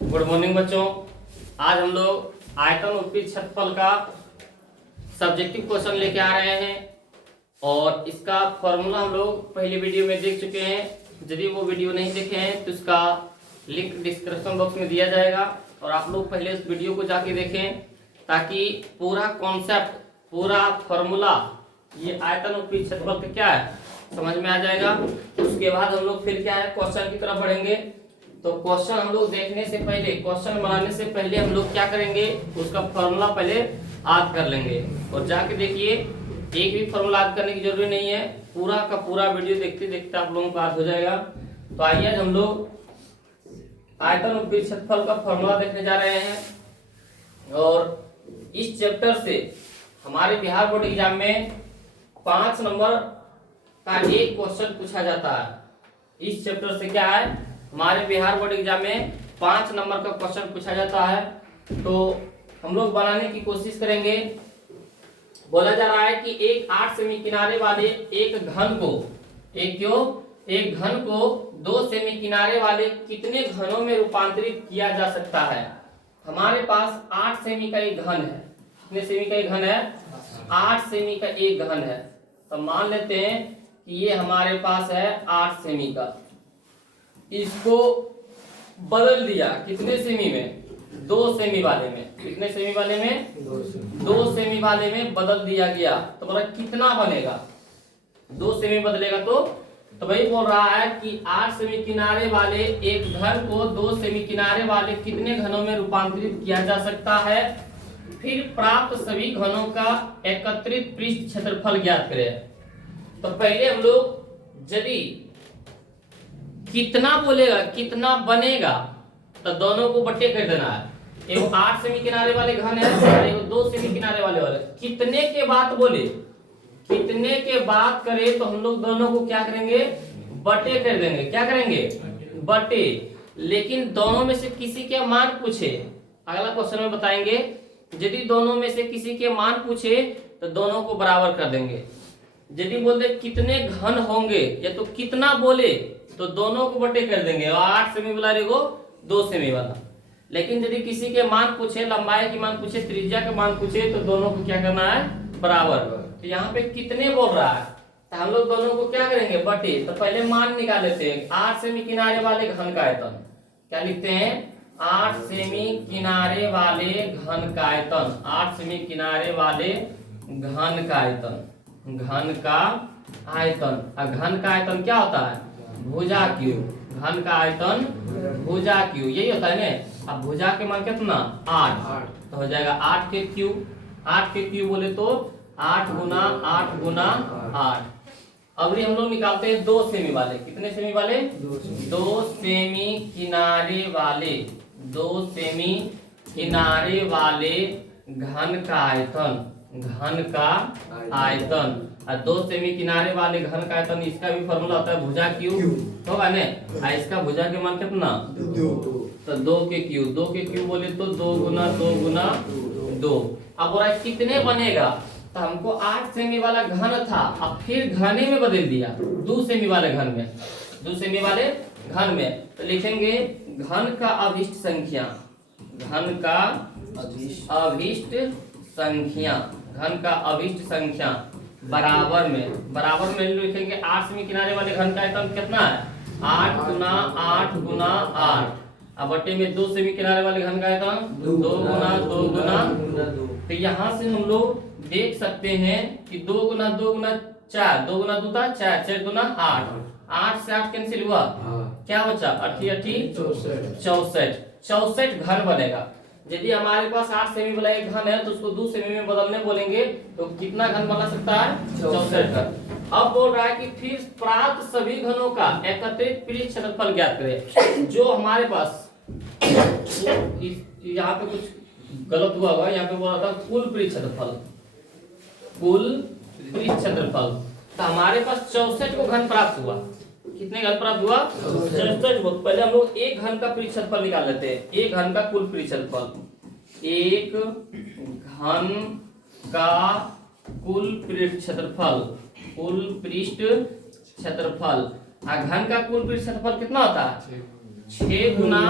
Good morning बच्चों। आज हम लोग आयतन उत्पीत क्षेत्रफल का सब्जेक्टिव क्वेश्चन लेके आ रहे हैं और इसका फॉर्मूला हम लोग पहले वीडियो में देख चुके हैं। यदि वो वीडियो नहीं देखे हैं तो इसका लिंक डिस्क्रिप्शन बॉक्स में दिया जाएगा और आप लोग पहले उस वीडियो को जाके देखें ताकि पूरा कॉन्सेप्ट, पूरा फॉर्मूला, ये आयतन उत्पीत क्षेत्रफल का क्या है समझ में आ जाएगा। उसके बाद हम लोग फिर क्या है क्वेश्चन की तरफ बढ़ेंगे। तो क्वेश्चन हम लोग देखने से पहले, क्वेश्चन बनाने से पहले हम लोग क्या करेंगे, उसका फॉर्मूला पहले याद कर लेंगे। और जाके देखिए, एक भी फॉर्मूला याद करने की जरूरत नहीं है, पूरा का पूरा वीडियो देखते देखते आप लोगों को याद हो जाएगा। तो आइए हम लोग आयतन उत्पीत क्षेत्रफल का फॉर्मूला देखने जा रहे हैं। और इस चैप्टर से हमारे बिहार बोर्ड एग्जाम में 5 नंबर का एक क्वेश्चन पूछा जाता है। इस चैप्टर से क्या है, हमारे बिहार बोर्ड एग्जाम में 5 नंबर का क्वेश्चन पूछा जाता है। तो हम लोग बनाने की कोशिश करेंगे। बोला जा रहा है कि एक 8 सेमी किनारे वाले एक घन को 2 सेमी किनारे वाले कितने घनों में रूपांतरित किया जा सकता है। हमारे पास 8 सेमी का एक घन है। कितने सेमी का एक घन है? 8 सेमी का एक घन है। तो मान लेते हैं कि ये हमारे पास है 8 सेमी का। इसको बदल दिया कितने सेमी में? 2 सेमी वाले में। कितने सेमी वाले में? 2 सेमी वाले में बदल दिया गया। तो बोला कितना बनेगा? 2 सेमी बदलेगा तो भाई बोल रहा है कि 8 सेमी किनारे वाले एक घन को 2 सेमी किनारे वाले कितने घनों में रूपांतरित किया जा सकता है। फिर प्राप्त सभी घनों का एकत्रित पृष्ठ क्षेत्रफल ज्ञात करें। तो पहले हम लोग यदि कितना बोलेगा, कितना बनेगा, तो दोनों को बट्टे कर देना है। एगो 8 सेमी किनारे वाले घन है और एगो 2 सेमी किनारे वाले कितने के बाद बोले, कितने के बाद करे तो हम लोग दोनों को क्या करेंगे, बट्टे कर देंगे। क्या करेंगे? बट्टे। लेकिन दोनों में से किसी के मान पूछे, अगला क्वेश्चन में बताएंगे। यदि दोनों में से किसी के मान पूछे तो दोनों को बराबर कर देंगे। यदि बोलते कितने घन होंगे या तो कितना बोले तो दोनों को बट्टे कर देंगे। 8 सेमी वाला एगो 2 सेमी वाला। लेकिन यदि किसी के मान पूछे, लंबाई के मान पूछे, त्रिज्या के मान पूछे तो दोनों को क्या करना है, बराबर। तो यहाँ पे कितने बोल रहा है तो हम लोग दोनों को क्या करेंगे, बटे। तो पहले मान निकाल लेते हैं। 8 सेमी किनारे वाले घन का आयतन क्या लिखते हैं? 8 सेमी किनारे वाले घन का आयतन। 8 सेमी किनारे वाले घन का आयतन। घन का आयतन। घन का आयतन क्या होता है? भुजा क्यू। घन का आयतन भुजा क्यू, यही होता है ना। अब भुजा के मान कितना? 8। तो हो जाएगा 8 के क्यू। 8 के क्यू बोले तो 8 गुना 8 गुना 8। अब हम लोग निकालते हैं 2 सेमी वाले। कितने सेमी वाले? 2 सेमी किनारे वाले। 2 सेमी किनारे वाले घन का आयतन। घन का आयतन। और 2 सेमी किनारे वाले घन का आयतन, इसका भी फॉर्मूला होता है भुजा क्यू, होगा ना। इसका भुजा के मान कितना? 2। तो 2 के क्यू। 2 के क्यू बोले तो 2 गुना 2 गुना 2। अब बोला कितने बनेगा, तो हमको 8 सेमी वाला घन था, अब फिर घने में बदल दिया 2 सेमी वाले घन में। 2 सेमी वाले घन में तो लिखेंगे घन का अभिष्ट संख्या। घन का अभिष्ट संख्या। घन का अभिष्ट संख्या बराबर में लिखेंगे 8 सेमी किनारे वाले घन का आयतन कितना है? 8 गुना 8 गुना 8। अब बट्टे में 2 सेमी किनारे वाले घन का आयतन 2 गुना 2 गुना 2। तो यहाँ से हम लोग देख सकते हैं कि 2 गुना 2 गुना 4, 2 गुना 2 था 4, 4 गुना 8। 8 से 8 कैंसिल हुआ, क्या बचा? 8 64। 64 घन बनेगा। यदि हमारे पास 8 सेमी वाला एक घन है तो उसको 2 सेमी में बदलने बोलेंगे तो कितना घन बना सकता है? 64 घन। अब बोल रहा है कि फिर प्राप्त सभी घनों का एकत्रित पृष्ठ क्षेत्रफल ज्ञात करें। जो हमारे पास यहाँ पे कुछ गलत हुआ होगा, यहाँ पे बोला था कुल पृष्ठ क्षेत्रफल। कुल पृष्ठ क्षेत्रफल। तो हमारे पास 64 को घन प्राप्त हुआ। कितने घन प्राप्त हुआ? 64 को। पहले हम लोग एक घन का पृष्ठ क्षेत्रफल निकाल लेते हैं। एक घन का कुल पृष्ठ क्षेत्रफल। एक घन का कुल पृष्ठ क्षेत्रफल। कुल पृष्ठ क्षेत्रफल। घन का कुल पृष्ठ क्षेत्रफल कितना होता है? 6 गुना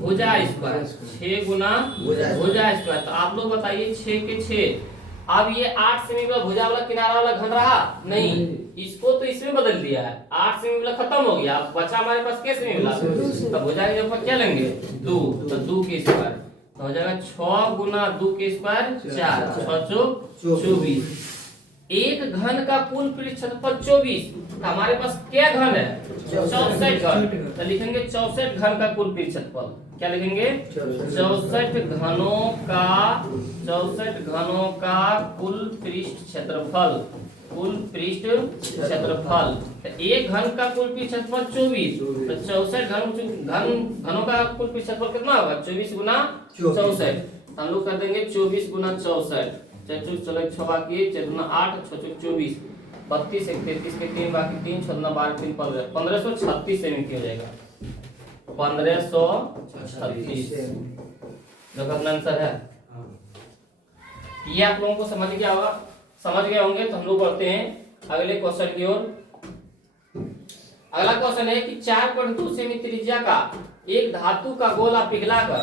भुजा स्क्वायर, 6 गुना भुजा स्क्वायर। तो आप लोग बताइए 6 के 6। अब ये 8 सेमी का भुजा वाला किनारा वाला घन रहा नहीं, इसको तो इसमें बदल दिया है। 8 सेमी वाला खत्म हो गया, अब बचा हमारे पास क्या सेमी वाला, तो भुजा के ऊपर क्या लेंगे 2, तो 2 के स्क्वायर तो हो जाएगा 6 गुना 2 के स्क्वायर 4, 6 चौक 24। एक घन का कुल पृष्ठ क्षेत्रफल 24, हमारे पास क्या घन है 64 घन, तो लिखेंगे 64 घन का कुल पृष्ठ क्षेत्रफल। क्या लिखेंगे 64 घनों का कुल पृष्ठ क्षेत्रफल, कुल पृष्ठ क्षेत्रफल। तो एक घन का कुल पृष्ठ क्षेत्रफल 24, तो 64 घनों का कुल पृष्ठ क्षेत्रफल कितना होगा 24 गुना 64। हम लोग कर देंगे 24 गुना 64, 4 6 बाकी 4 गुना 8 6 चौक 24, 32 1 33 के 3 बाकी 3 6 गुना 12 3 15 1536 सेमी की हो जाएगा, 1536 जो का अपना आंसर है। ये आप लोगों को समझ गया होगा, समझ गए होंगे। तो हम लोग बढ़ते हैं अगले क्वेश्चन की ओर। अगला क्वेश्चन है कि 4.2 सेमी त्रिज्या का एक धातु का गोला पिघलाकर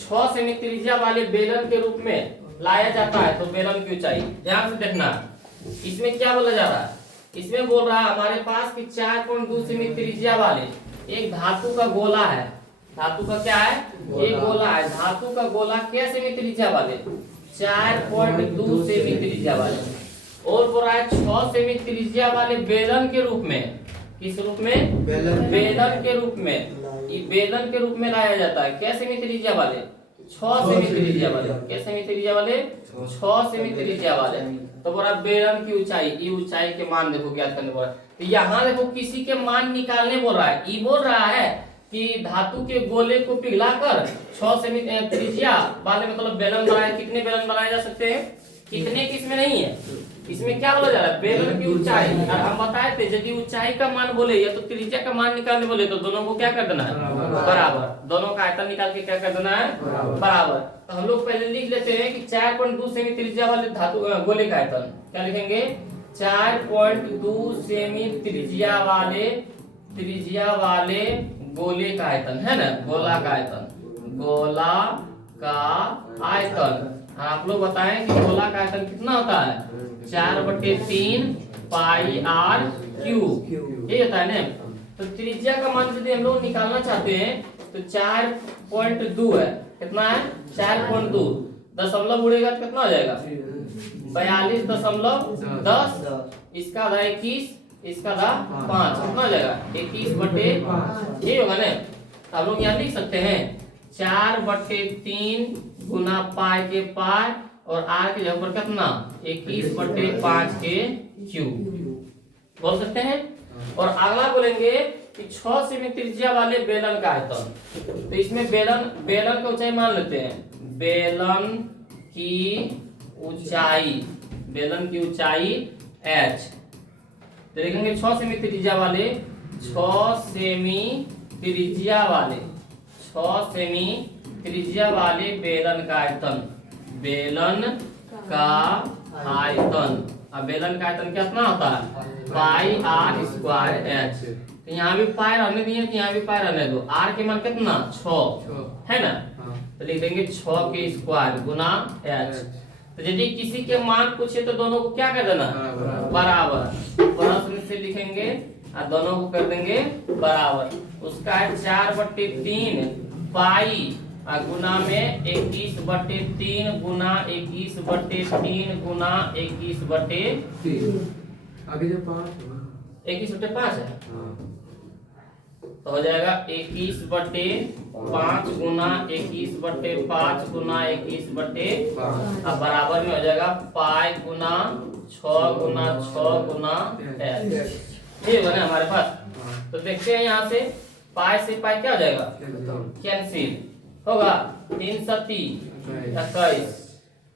6 सेमी त्रिज्या वाले बेलन के रूप में लाया जाता है, तो बेलन की ऊंचाई। ध्यान से देखना, इसमें क्या बोला जा रहा है, इसमें बोल रहा है हमारे पास कि 4.2 सेमी त्रिज्या वाले एक धातु का गोला है। धातु का क्या है, एक गोला है। धातु का गोला क्या सेमी त्रिज्या वाले 4.2 सेमी त्रिज्या वाले, और बोल रहा है 6 सेमी त्रिज्या वाले बेलन के रूप में। किस रूप में, बेलन के रूप में। ये बेलन के रूप में लाया जाता है। क्या सेमी त्रिज्या वाले 6 सेमी त्रिज्या वाले। क्या सेमी त्रिज्या वाले 6 सेमी त्रिज्या वाले। तो बोला बेलन की ऊंचाई, ये ऊंचाई के मान देखो ज्ञात करने बोला। तो यहाँ देखो किसी के मान निकालने बोल रहा है। ये बोल रहा है कि धातु के गोले को पिघलाकर 6 सेमी त्रिज्या वाले मतलब बेलन बनाए। कितने बेलन बनाए जा सकते हैं, कितने किसमें नहीं है, इसमें क्या बोला जा रहा है बेलन की ऊंचाई। और हम बताए थे यदि ऊंचाई का मान बोले या तो त्रिज्या का मान निकालने बोले तो दोनों को क्या कर देना है बराबर, दोनों का आयतन निकाल के क्या कर देना है बराबर। तो हम लोग पहले लिख लेते हैं कि 4.2 सेमी त्रिज्या वाले धातु गोले का आयतन क्या लिखेंगे 4.2 सेमी त्रिज्या वाले गोले का आयतन है ना, गोला का आयतन, गोला का आयतन। आप लोग बताएं कि गोला का आयतन कितना होता है 4/3 पाई आर क्यूब, ये होता है ना। तो त्रिज्या का मान यदि हम लोग निकालना चाहते हैं तो 4.2 है, कितना है 4.2, दशमलव उड़ेगा तो कितना हो जाएगा 42.10, इसका आधा 21, इसका आधा 5, कितना हो जाएगा 21/5, ये होगा ना। तो हम लोग यहाँ लिख सकते हैं 4/3 गुना पाई के पाई और आर के जगह पर कितना 21/5 के क्यूब बोल सकते हैं। और अगला बोलेंगे कि 6 सेमी त्रिज्या वाले बेलन का आयतन। तो इसमें बेलन की ऊंचाई मान लेते हैं, बेलन की ऊंचाई h। तो देखेंगे 6 सेमी त्रिज्या वाले 6 सेमी त्रिज्या वाले बेलन का आयतन, अब बेलन का आयतन कितना होता है पाई आर स्क्वायर एच। तो यहाँ भी पाई रहने दिए, यहाँ भी पाई रहने दो। आर के मान कितना 6 है ना, तो लिख देंगे 6 के स्क्वायर गुना एच। तो यदि किसी के मान पूछे तो दोनों को क्या कर देना बराबर, प्रश्न से लिखेंगे और दोनों को कर देंगे बराबर। उसका है 4/3 पाई गुना में 21/3 गुना 21/3 गुना 21/3, आगे जो 5 21/5 है तो हो जाएगा 21/5 गुना 21/5 गुना 21/5, अब बराबर में हो जाएगा पाई गुना 6 गुना 6 गुना h। ये होगा ना हमारे पास। तो देखते हैं यहाँ से पाई से पाई क्या हो जाएगा कैंसिल होगा 3 7 21।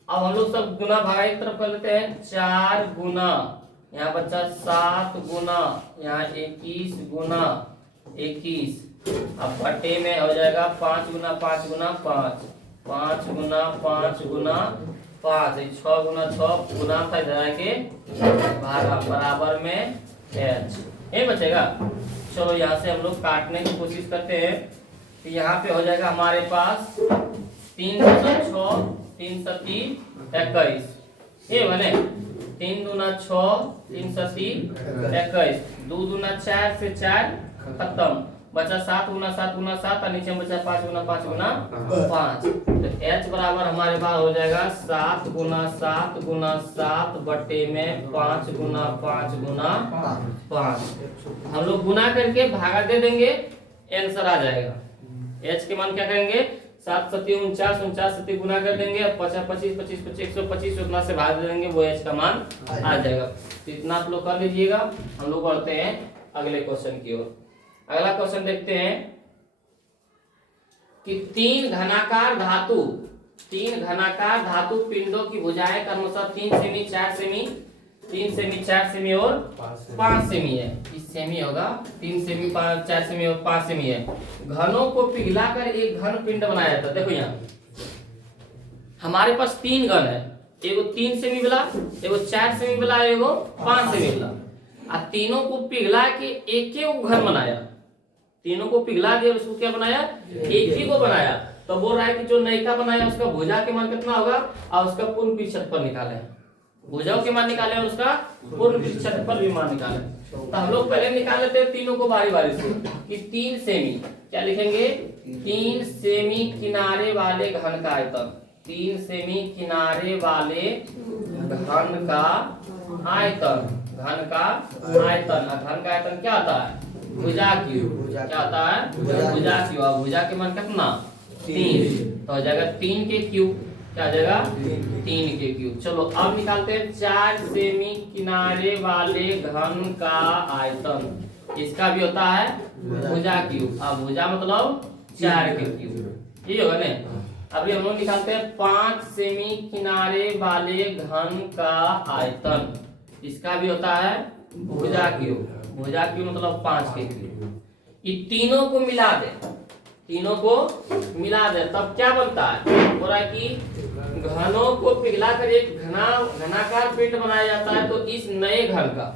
अब हम लोग सब गुना भागा एक तरफ कर लेते हैं, 4 गुना यहाँ बच्चा 7 गुना यहाँ 21 गुना 21, अब बटे में हो जाएगा 5 गुना 5 गुना 5, 5 गुना 5 गुना 5, 6 गुना 6 गुना था इधर के भागा बराबर में h, ये बचेगा। चलो यहाँ से हम लोग काटने की कोशिश करते हैं। तो यहाँ पे हो जाएगा हमारे पास 3 6 3 30 21, ये बने 3 दूना 6 3 30 21, 2 दूना 4 से 4 खत्म, बचा 7 गुना 7 गुना 7 और नीचे बचा 5 गुना 5 गुना 5। तो h बराबर हमारे पास हो जाएगा 7 गुना 7 गुना 7 बटे में 5 गुना 5 गुना 5। हम लोग गुना करके भागा दे देंगे, आंसर आ जाएगा। h के मान क्या करेंगे, 7 सती 49 49 सती गुना कर देंगे, 50 25 25 25 125 उतना से भाग दे देंगे, वो h का मान आ जाएगा। तो इतना आप लोग कर लीजिएगा। हम लोग बढ़ते हैं अगले क्वेश्चन की ओर। अगला क्वेश्चन देखते हैं कि तीन घनाकार धातु पिंडों की भुजाएं क्रमशः 3 सेमी 4 सेमी 3 सेमी 4 सेमी और 5 सेमी है। इस सेमी होगा 3 सेमी 4 सेमी और 5 सेमी है। घनों को पिघलाकर एक घन पिंड बनाया जाता है। देखो यहाँ हमारे पास 3 घन है, एगो 3 सेमी वाला, एगो 4 सेमी वाला, एगो 5 सेमी वाला। आ तीनों को पिघला के एक ही घन बनाया, तीनों को पिघला दिया, उसको क्या बनाया, एक ही को बनाया। तो बोल रहा है कि जो नयिका बनाया उसका भुजा के मान कितना होगा और उसका पूर्ण पृष्ठ क्षेत्रफल निकाले, भुजाओं के मान निकाले और उसका पूर्ण पृष्ठ क्षेत्रफल भी मान निकाले। तो हम लोग पहले निकाल लेते हैं तीनों को बारी बारी से कि 3 सेमी, क्या लिखेंगे, 3 सेमी किनारे वाले घन का आयतन, 3 सेमी किनारे वाले घन का आयतन, घन का आयतन। घन का आयतन क्या आता है, भुजा क्यूब, क्या आता है, भुजा क्यूब। भुजा के मान कितना, 3, तो हो जाएगा 3 के क्यूब, क्या आ जाएगा 3 के क्यूब। चलो अब निकालते हैं 4 सेमी किनारे वाले घन का आयतन, इसका भी होता है भुजा क्यूब। अब भुजा मतलब 4 के क्यूब, ये होगा ना। अभी हम लोग निकालते हैं 5 सेमी किनारे वाले घन का आयतन, इसका भी होता है भुजा क्यूब। भुजा क्यूब मतलब 5 के क्यूब। ये तीनों को मिला दे, तीनों को मिला दे तब क्या बनता है, हो रहा है कि घनों को पिघलाकर एक घनाकार पिंड बनाया जाता है। तो इस नए घन का,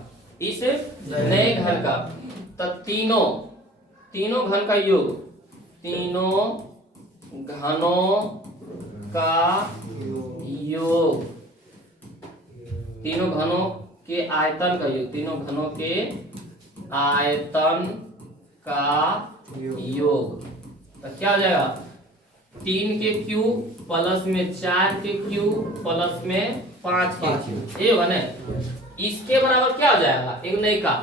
इस नए घन का, तब तीनों घन का योग, तीनों घनों का योग, तीनों घनों के आयतन का योग, तीनों घनों के आयतन का योग। तो क्या हो जाएगा, 3 के क्यूब प्लस में 4 के क्यूब प्लस में 5 के क्यूब, ये बने। इसके बराबर क्या हो जाएगा, एक नए का,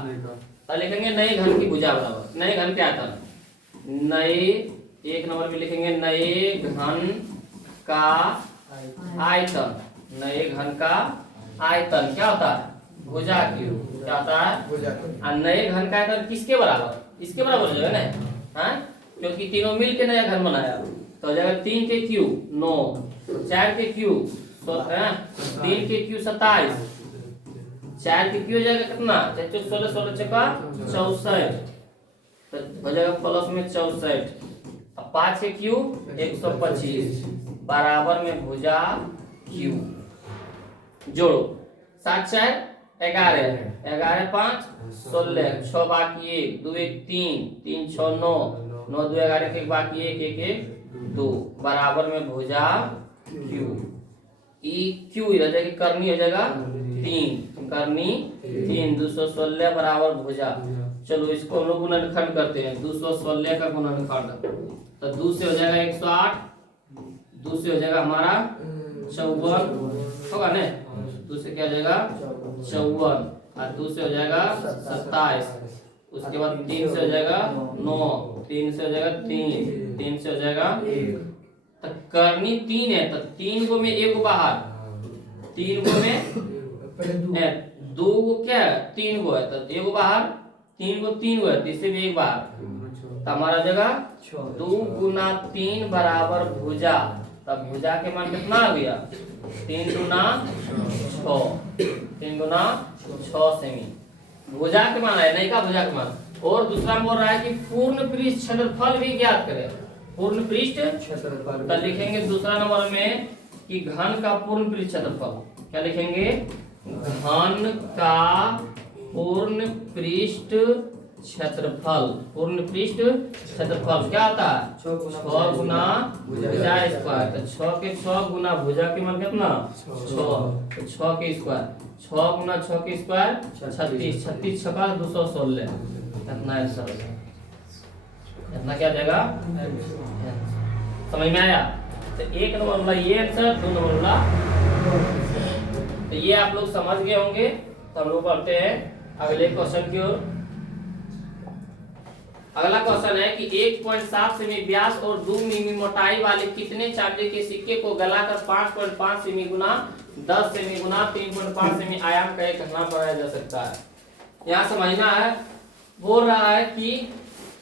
और लिखेंगे नए घन की भुजा बराबर नए घन के आयतन, नए 1 नंबर में लिखेंगे नए घन का आयतन, नए घन का आयतन क्या होता है, भुजा क्यूब, क्या होता है। और नए घन का आयतन किसके बराबर, इसके बराबर जो है ना, हाँ, क्योंकि तीनों मिल के नया घन बनाया। तो हो जाएगा 3 के क्यूब 9, 4 के क्यूब 3 के क्यूब 27, 4 के क्यूब हो जाएगा कितना, 16 16 चौका 64, तो हो जाएगा प्लस में 64। अब 5 के क्यूब 125 बराबर में भुजा क्यूब। जोड़ो 7 4 11, 11 5 16, 6 बाकी 1, 2 1 3, 3 6 9, 9 2 11 1 बाकी 1 1 1 2 बराबर में भुजा क्यूब। ई क्यू रह जाएगी, करनी हो जाएगा 3, करनी 3, 216 बराबर भुजा। चलो इसको हम लोग गुणनखंड करते हैं, 216 का गुणनखंड, तो 2 से हो जाएगा 108, 2 से हो जाएगा हमारा 54 होगा ना, 2 से क्या हो जाएगा 54, और 2 से हो जाएगा 27, उसके बाद 3 से हो जाएगा 9, 3 से हो जाएगा 3, 3 से हो जाएगा 1, तो करनी 3 है, तो 3 को में 1 बाहर, 3 को में 2 को क्या है 3 को है, तो 1 बाहर, 3 को 3 है, तीसरे में 1 बाहर, तो हमारा जगह 2 गुना 3 बराबर भुजा। तब भुजा के मान कितना आ गया, 3 गुना 6, 3 गुना 6 सेमी भुजा के मान है, नहीं का भुजा के मान। और दूसरा बोल रहा है कि पूर्ण पृष्ठ क्षेत्रफल भी ज्ञात करें, पूर्ण पृष्ठ क्षेत्रफल, तो लिखेंगे दूसरा नंबर में कि घन का पूर्ण पृष्ठ क्षेत्रफल, क्या लिखेंगे, घन का पूर्ण पृष्ठ क्षेत्रफल, पूर्ण पृष्ठ क्षेत्रफल क्या होता है 6 गुना भुजा स्क्वायर। तो 6 के 6 गुना भुजा के मान कितना 6, तो 6 के स्क्वायर 6 गुना 6 के स्क्वायर 36, 36 छका 216, इतना आंसर हो जाएगा। इतना क्या जाएगा समझ में आया। तो 1 नंबर वाला ये आंसर, 2 नंबर वाला। तो ये आप लोग समझ गए होंगे। तो हम लोग पढ़ते हैं अगले क्वेश्चन की ओर। अगला क्वेश्चन है कि 1.7 सेमी व्यास और 2 मिमी मोटाई वाले कितने चांदी के सिक्के को गलाकर 5.5 सेमी गुना 10 सेमी गुना 3.5 सेमी आयाम का एक घना बनाया जा सकता है। यहाँ समझना है, बोल रहा है कि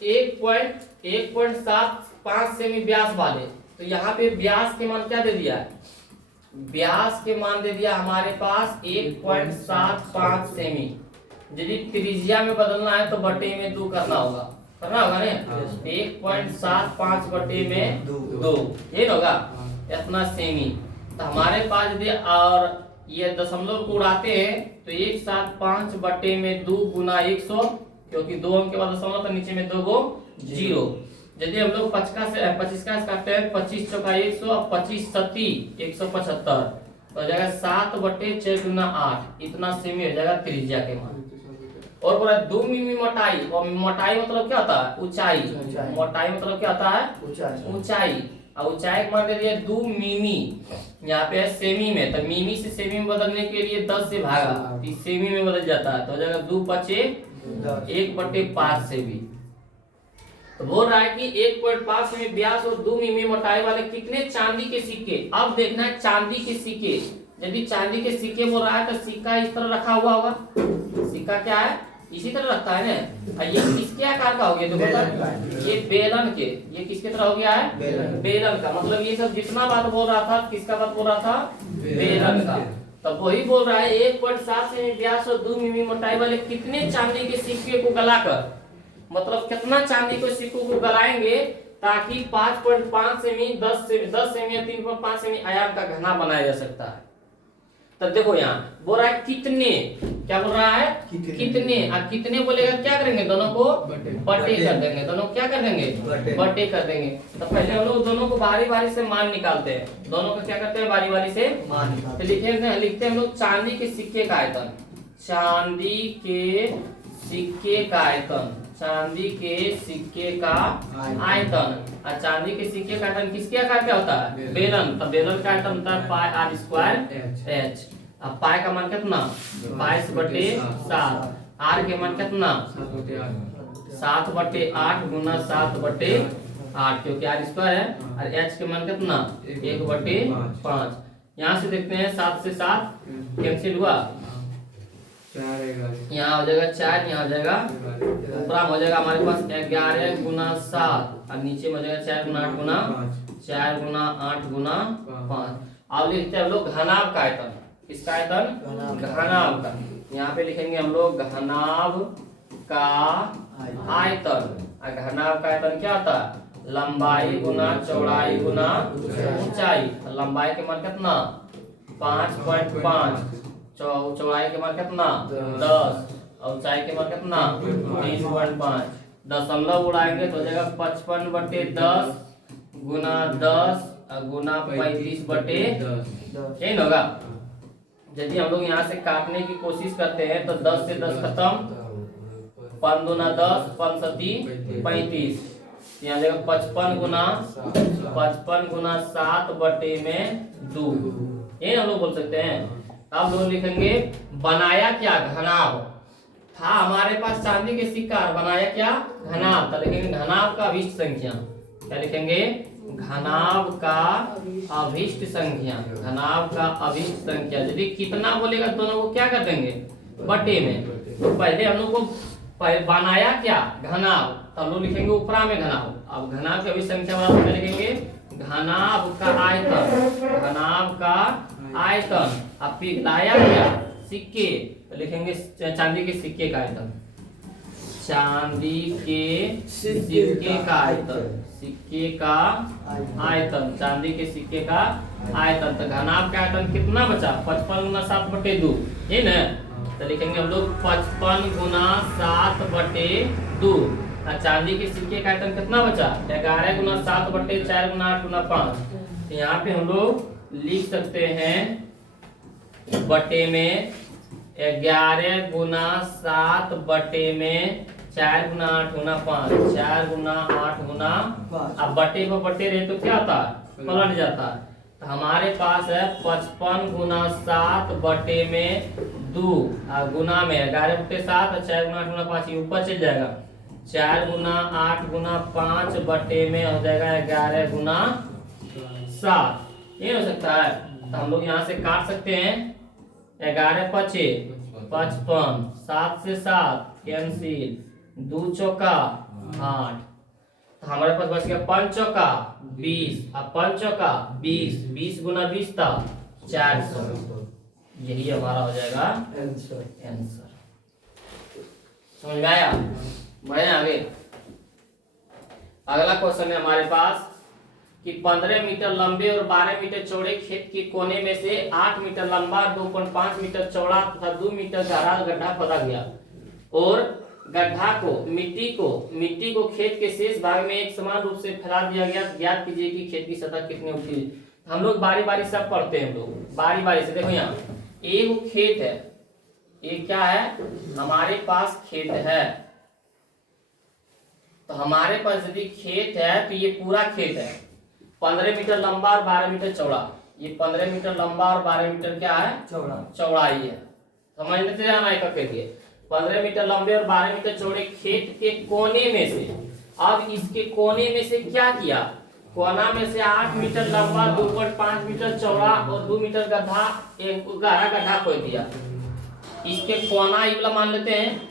1.75 सेमी व्यास वाले, तो यहाँ पे व्यास के मान क्या दे दिया है, व्यास के मान दे दिया हमारे पास 1.75 सेमी। यदि त्रिज्या में बदलना है तो बटे में 2 करना होगा ना। 1.75 बटे में 2 ये होगा इतना सेमी। तो हमारे पास यदि और ये दशमलव को उड़ाते हैं तो 175 बटे में 2 गुना 100, क्योंकि 2 अंक के बाद दशमलव तो नीचे में 2 गो 0। यदि हम लोग 25 का काटते हैं, 25 चौका 100 और 25 सती 175, तो हो जाएगा 7 बटे 6 गुना 8, इतना सेमी हो जाएगा त्रिज्या के मान। और बोला 2 मिमी मोटाई, और मोटाई मतलब क्या होता है ऊंचाई, मोटाई मतलब क्या होता है ऊंचाई, और ऊंचाई का मान दे दिया 2 मिमी, यहाँ पे है सेमी में, तो मिमी से सेमी में बदलने के लिए 10 से भागा, तो सेमी में बदल जाता है, तो हो जाएगा 2 पचे 1/5 सेमी। तो बोल रहा है कि 1.5 सेमी व्यास और 2 मिमी मोटाई वाले कितने चांदी के सिक्के, अब देखना है चांदी के सिक्के। यदि चांदी के सिक्के बोल रहा है तो सिक्का इस तरह रखा हुआ होगा, सिक्का क्या है इसी तरह रखता है ना। ये किसके आकार का हो गया, देखो ये बेलन के, ये किसके तरह हो गया है बेलन का। मतलब ये सब जितना बात बोल रहा था, किसका बात बोल रहा था बेलन का। तब वही बोल रहा है 1.7 सेमी व्यास और 2 मिमी मोटाई वाले कितने चांदी के सिक्के को गलाकर, मतलब कितना चांदी के सिक्कों को गलाएंगे ताकि 5.5 सेमी 10 सेमी या 3.5 सेमी आयाम का घना बनाया जा सकता है। तब देखो यहाँ बोल रहा है कितने, क्या बोल रहा है कितने, और कितने बोलेगा क्या करेंगे, दोनों को बटे कर देंगे, दोनों क्या कर देंगे बटे कर देंगे। तो पहले हम लोग दोनों को बारी बारी से मान निकालते हैं, दोनों को क्या करते हैं बारी बारी से मान निकालते हैं। लिखते हैं हम लोग चांदी के सिक्के का आयतन, चांदी के सिक्के का आयतन, चांदी के सिक्के का आयतन। और चांदी के सिक्के का आयतन किसके आकार क्या होता है बेलन, तो बेलन का आयतन होता है पाई r स्क्वायर h। अब पाई का मान कितना 22/7, r के मान कितना 7/8 गुना 7/8, क्योंकि r स्क्वायर है, और h के मान कितना 1/5। यहाँ से देखते हैं 7 से 7 कैंसिल हुआ, यहाँ हो जाएगा 4, यहाँ हो जाएगा ऊपर हो जाएगा हमारे पास 11 गुना 7, और नीचे में हो जाएगा 4 गुना 8 गुना 4 गुना 8 गुना 5। अब लिखते हैं हम लोग घनाभ का आयतन, किसका आयतन घनाभ का। यहाँ पे लिखेंगे हम लोग घनाभ का आयतन। घनाभ का आयतन क्या होता है लंबाई गुना चौड़ाई गुना ऊंचाई। लंबाई के मान कितना 5.5, चौड़ाई के मान कितना 10, और ऊंचाई के मान कितना 3.5। दशमलव उड़ाएंगे तो हो जाएगा 55/10 गुना 10 गुना 35/10, यही ना होगा। यदि हम लोग यहाँ से काटने की कोशिश करते हैं तो 10 से 10 खत्म, 5 दूना 10, 5 सती 35, यहाँ जाएगा 55 गुना 7/2, यही हम लोग बोल सकते हैं। अब लोग लिखेंगे बनाया क्या घनाभ था हमारे पास चांदी के सिक्का, बनाया क्या घनाभ, तो लिखेंगे घनाभ का अभिष्ट संख्या, क्या लिखेंगे घनाभ का अभिष्ट संख्या, घनाभ का अभिष्ट संख्या। यदि कितना बोलेगा दोनों को क्या कर देंगे बटे में। तो पहले हम लोग को बनाया क्या घनाभ, तो हम लोग लिखेंगे ऊपरा में घनाभ। अब घनाभ की अभिष्ट संख्या वाला क्या लिखेंगे घनाभ का आयतन, घनाभ का आयतन। अब पिघलाया क्या सिक्के, तो लिखेंगे चांदी के सिक्के का आयतन, चांदी के सिक्के का आयतन, सिक्के का आयतन, चांदी के सिक्के का आयतन। तो घनाभ का आयतन कितना बचा 55 गुना 7/2, ये ना। तो लिखेंगे हम लोग 55 गुना 7/2 2। चांदी के सिक्के का आयतन कितना बचा? 11 गुना 7 बटे 4 गुना 8 गुना 5। यहाँ पे हम लोग लिख सकते हैं बटे में 11 गुना 7 बटे में 4 गुना 8 गुना 5, 4 गुना 8 गुना, अब बटे को बटे रहे तो क्या होता है? पलट जाता है। तो हमारे पास है 55 गुना 7 बटे में 2, गुना में 11 बटे 7 और 4 गुना 8 गुना 5, ये ऊपर चल जाएगा। 4 गुना 8 गुना 5 बटे में हो जाएगा 11 गुना 7। ये हो सकता है। तो हम लोग यहाँ से काट सकते हैं। 11 पचे 55, 7 से 7 कैंसिल, 2 चौका 8। तो हमारे पास बच गया 5 चौका 20, अब 5 चौका 20, 20 गुना 20 था 400। यही हमारा हो जाएगा आंसर। समझ में आया? बढ़े आगे। अगला क्वेश्चन है हमारे पास कि 15 मीटर लंबे और 12 मीटर चौड़े खेत के कोने में से 8 मीटर लंबा, 2.5 मीटर चौड़ा तथा 2 मीटर गहरा गड्ढा खोदा गया और गड्ढा को मिट्टी को खेत के शेष भाग में एक समान रूप से फैला दिया गया। ज्ञात कीजिए कि खेत की सतह कितनी उठी। हम लोग बारी बारी सब पढ़ते हैं। हम लोग बारी बारी से देखो, यहाँ एक खेत है, ये क्या है? हमारे पास खेत है। तो हमारे पास यदि खेत है तो ये पूरा खेत है, 15 मीटर लंबा और 12 मीटर चौड़ा। ये 15 मीटर लंबा और 12 मीटर क्या है? चौड़ाई है। समझने से जाना है खेत के 15 मीटर लंबे और 12 मीटर चौड़े खेत के कोने में से, अब इसके कोने में से क्या किया? कोना में से 8 मीटर लंबा, 2.5 मीटर चौड़ा और 2 मीटर गड्ढा, एक गहरा गड्ढा खोद दिया। इसके कोना ये वाला मान लेते हैं,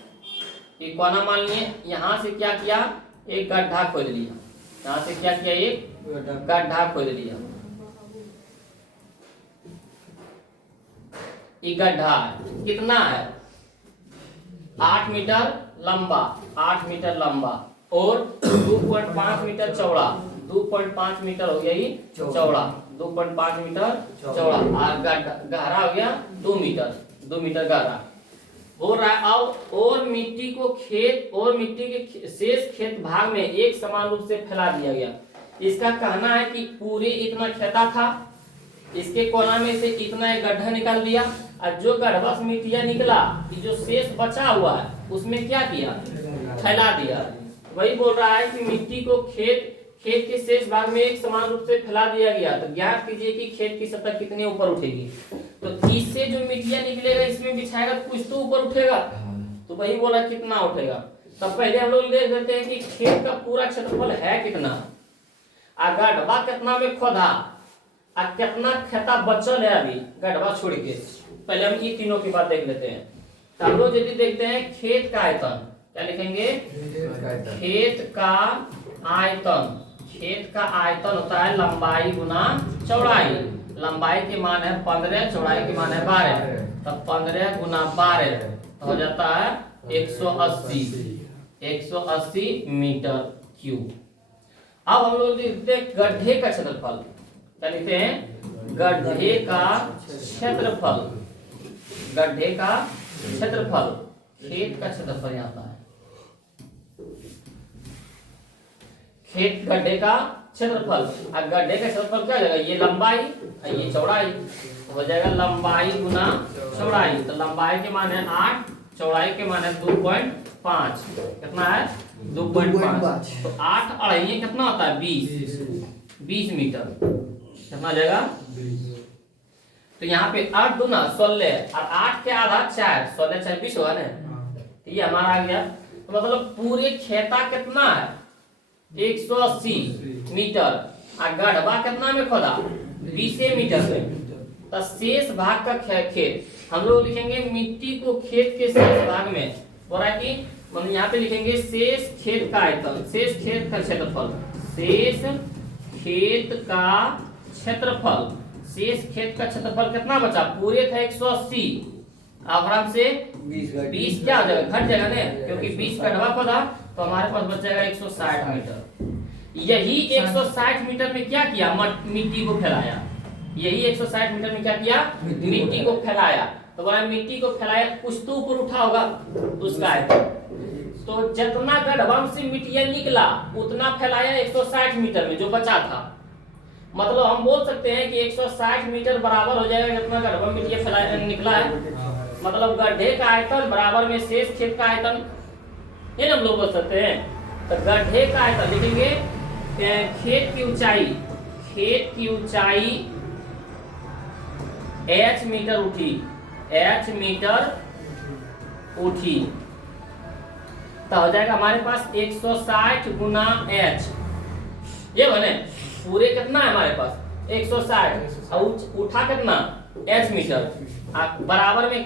ये कोना मान लिए। यहाँ से क्या किया? एक गड्ढा खोद लिया। यहाँ से क्या किया? एक गड्ढा खोद लिया। ये गड्ढा कितना है? 8 मीटर लंबा, 8 मीटर लंबा और 2.5 मीटर चौड़ा। 2.5 मीटर हो गया ये चौड़ा, 2.5 मीटर चौड़ा और गहरा हो गया 2 मीटर, 2 मीटर गहरा हो रहा है। अब और मिट्टी के शेष खेत भाग में एक समान रूप से फैला दिया गया। इसका कहना है कि पूरे इतना खेता था, इसके कोना में से इतना एक गड्ढा निकाल दिया और जो गड्ढा से मिट्टिया निकला, जो शेष बचा हुआ है उसमें क्या किया? फैला दिया। वही बोल रहा है कि मिट्टी को खेत के शेष भाग में एक समान रूप से फैला दिया गया। तो ज्ञात कीजिए कि खेत की सतह कितने ऊपर उठेगी। तो इससे जो मिट्टिया निकलेगा इसमें बिछाएगा तो कुछ तो ऊपर उठेगा। तो वही बोला कितना उठेगा। तब पहले हम लोग देख लेते हैं कि खेत का पूरा क्षेत्रफल है कितना, गड्ढा कितना में खोदा, कितना खेता बचल है अभी गड्ढा छोड़ के। पहले हम ये तीनों की बात देख लेते हैं। तो हम लोग यदि देखते हैं खेत का आयतन, क्या लिखेंगे? खेत का आयतन। खेत का आयतन होता है लंबाई गुना चौड़ाई। लंबाई के मान है 15, चौड़ाई के मान है 12। तब 15 गुना 12 हो जाता है 180 मीटर क्यूब। अब हम लोग देखते हैं गड्ढे का क्षेत्रफल। क्या लिखते हैं? गड्ढे का क्षेत्रफल। गड्ढे का क्षेत्रफल, खेत का क्षेत्रफल यहाँ आता है। खेत गड्ढे का क्षेत्रफल, और गड्ढे का क्षेत्रफल क्या हो जाएगा? ये लंबाई और ये चौड़ाई हो जाएगा लंबाई गुना चौड़ाई। तो लंबाई के मान है 8, चौड़ाई के मान है 2.5। कितना है? 2.5। तो 8 अढ़ाई कितना होता है? 20 मीटर। कितना जाएगा? तो यहाँ पे 8 दूना 16 और 8 के आधा 4, 16 4 20 होगा ना। तो ये हमारा आ गया। तो मतलब पूरे खेता कितना है? 180 मीटर और गड्ढा कितना में खोदा? 20 मीटर में। तो शेष भाग का खेत हम लोग लिखेंगे मिट्टी को खेत के शेष भाग में, बोला कि मतलब यहाँ पे लिखेंगे शेष खेत का आयतन, शेष खेत का क्षेत्रफल, शेष खेत का क्षेत्रफल। शेष खेत का क्षेत्रफल कितना बचा? पूरे था 180, आराम से 20 क्या हो जाएगा? घट जाएगा ना, क्योंकि 20 का डबा खोदा तो हमारे पास बच जाएगा 160 मीटर। यही 160 मीटर में क्या किया? मिट्टी को फैलाया। यही 160 मीटर में क्या किया? मिट्टी को फैलाया। तो बोला मिट्टी को फैलाया, कुछ तो ऊपर उठा होगा उसका आयतन। तो जितना गढ़वा से मिट्टिया निकला उतना फैलाया 160 मीटर में जो बचा था। मतलब हम बोल सकते हैं कि 160 मीटर बराबर हो जाएगा जितना गढ़वा मिट्टिया फैलाया निकला है। मतलब गड्ढे का आयतन बराबर में शेष खेत का आयतन, ये हम लोग बोल सकते हैं। तो गड्ढे का आयतन लिखेंगे खेत की ऊंचाई h मीटर उठी तो हो जाएगा हमारे पास 160 गुना h। ये बने पूरे कितना है हमारे पास 160 और उठा कितना h मीटर। बराबर में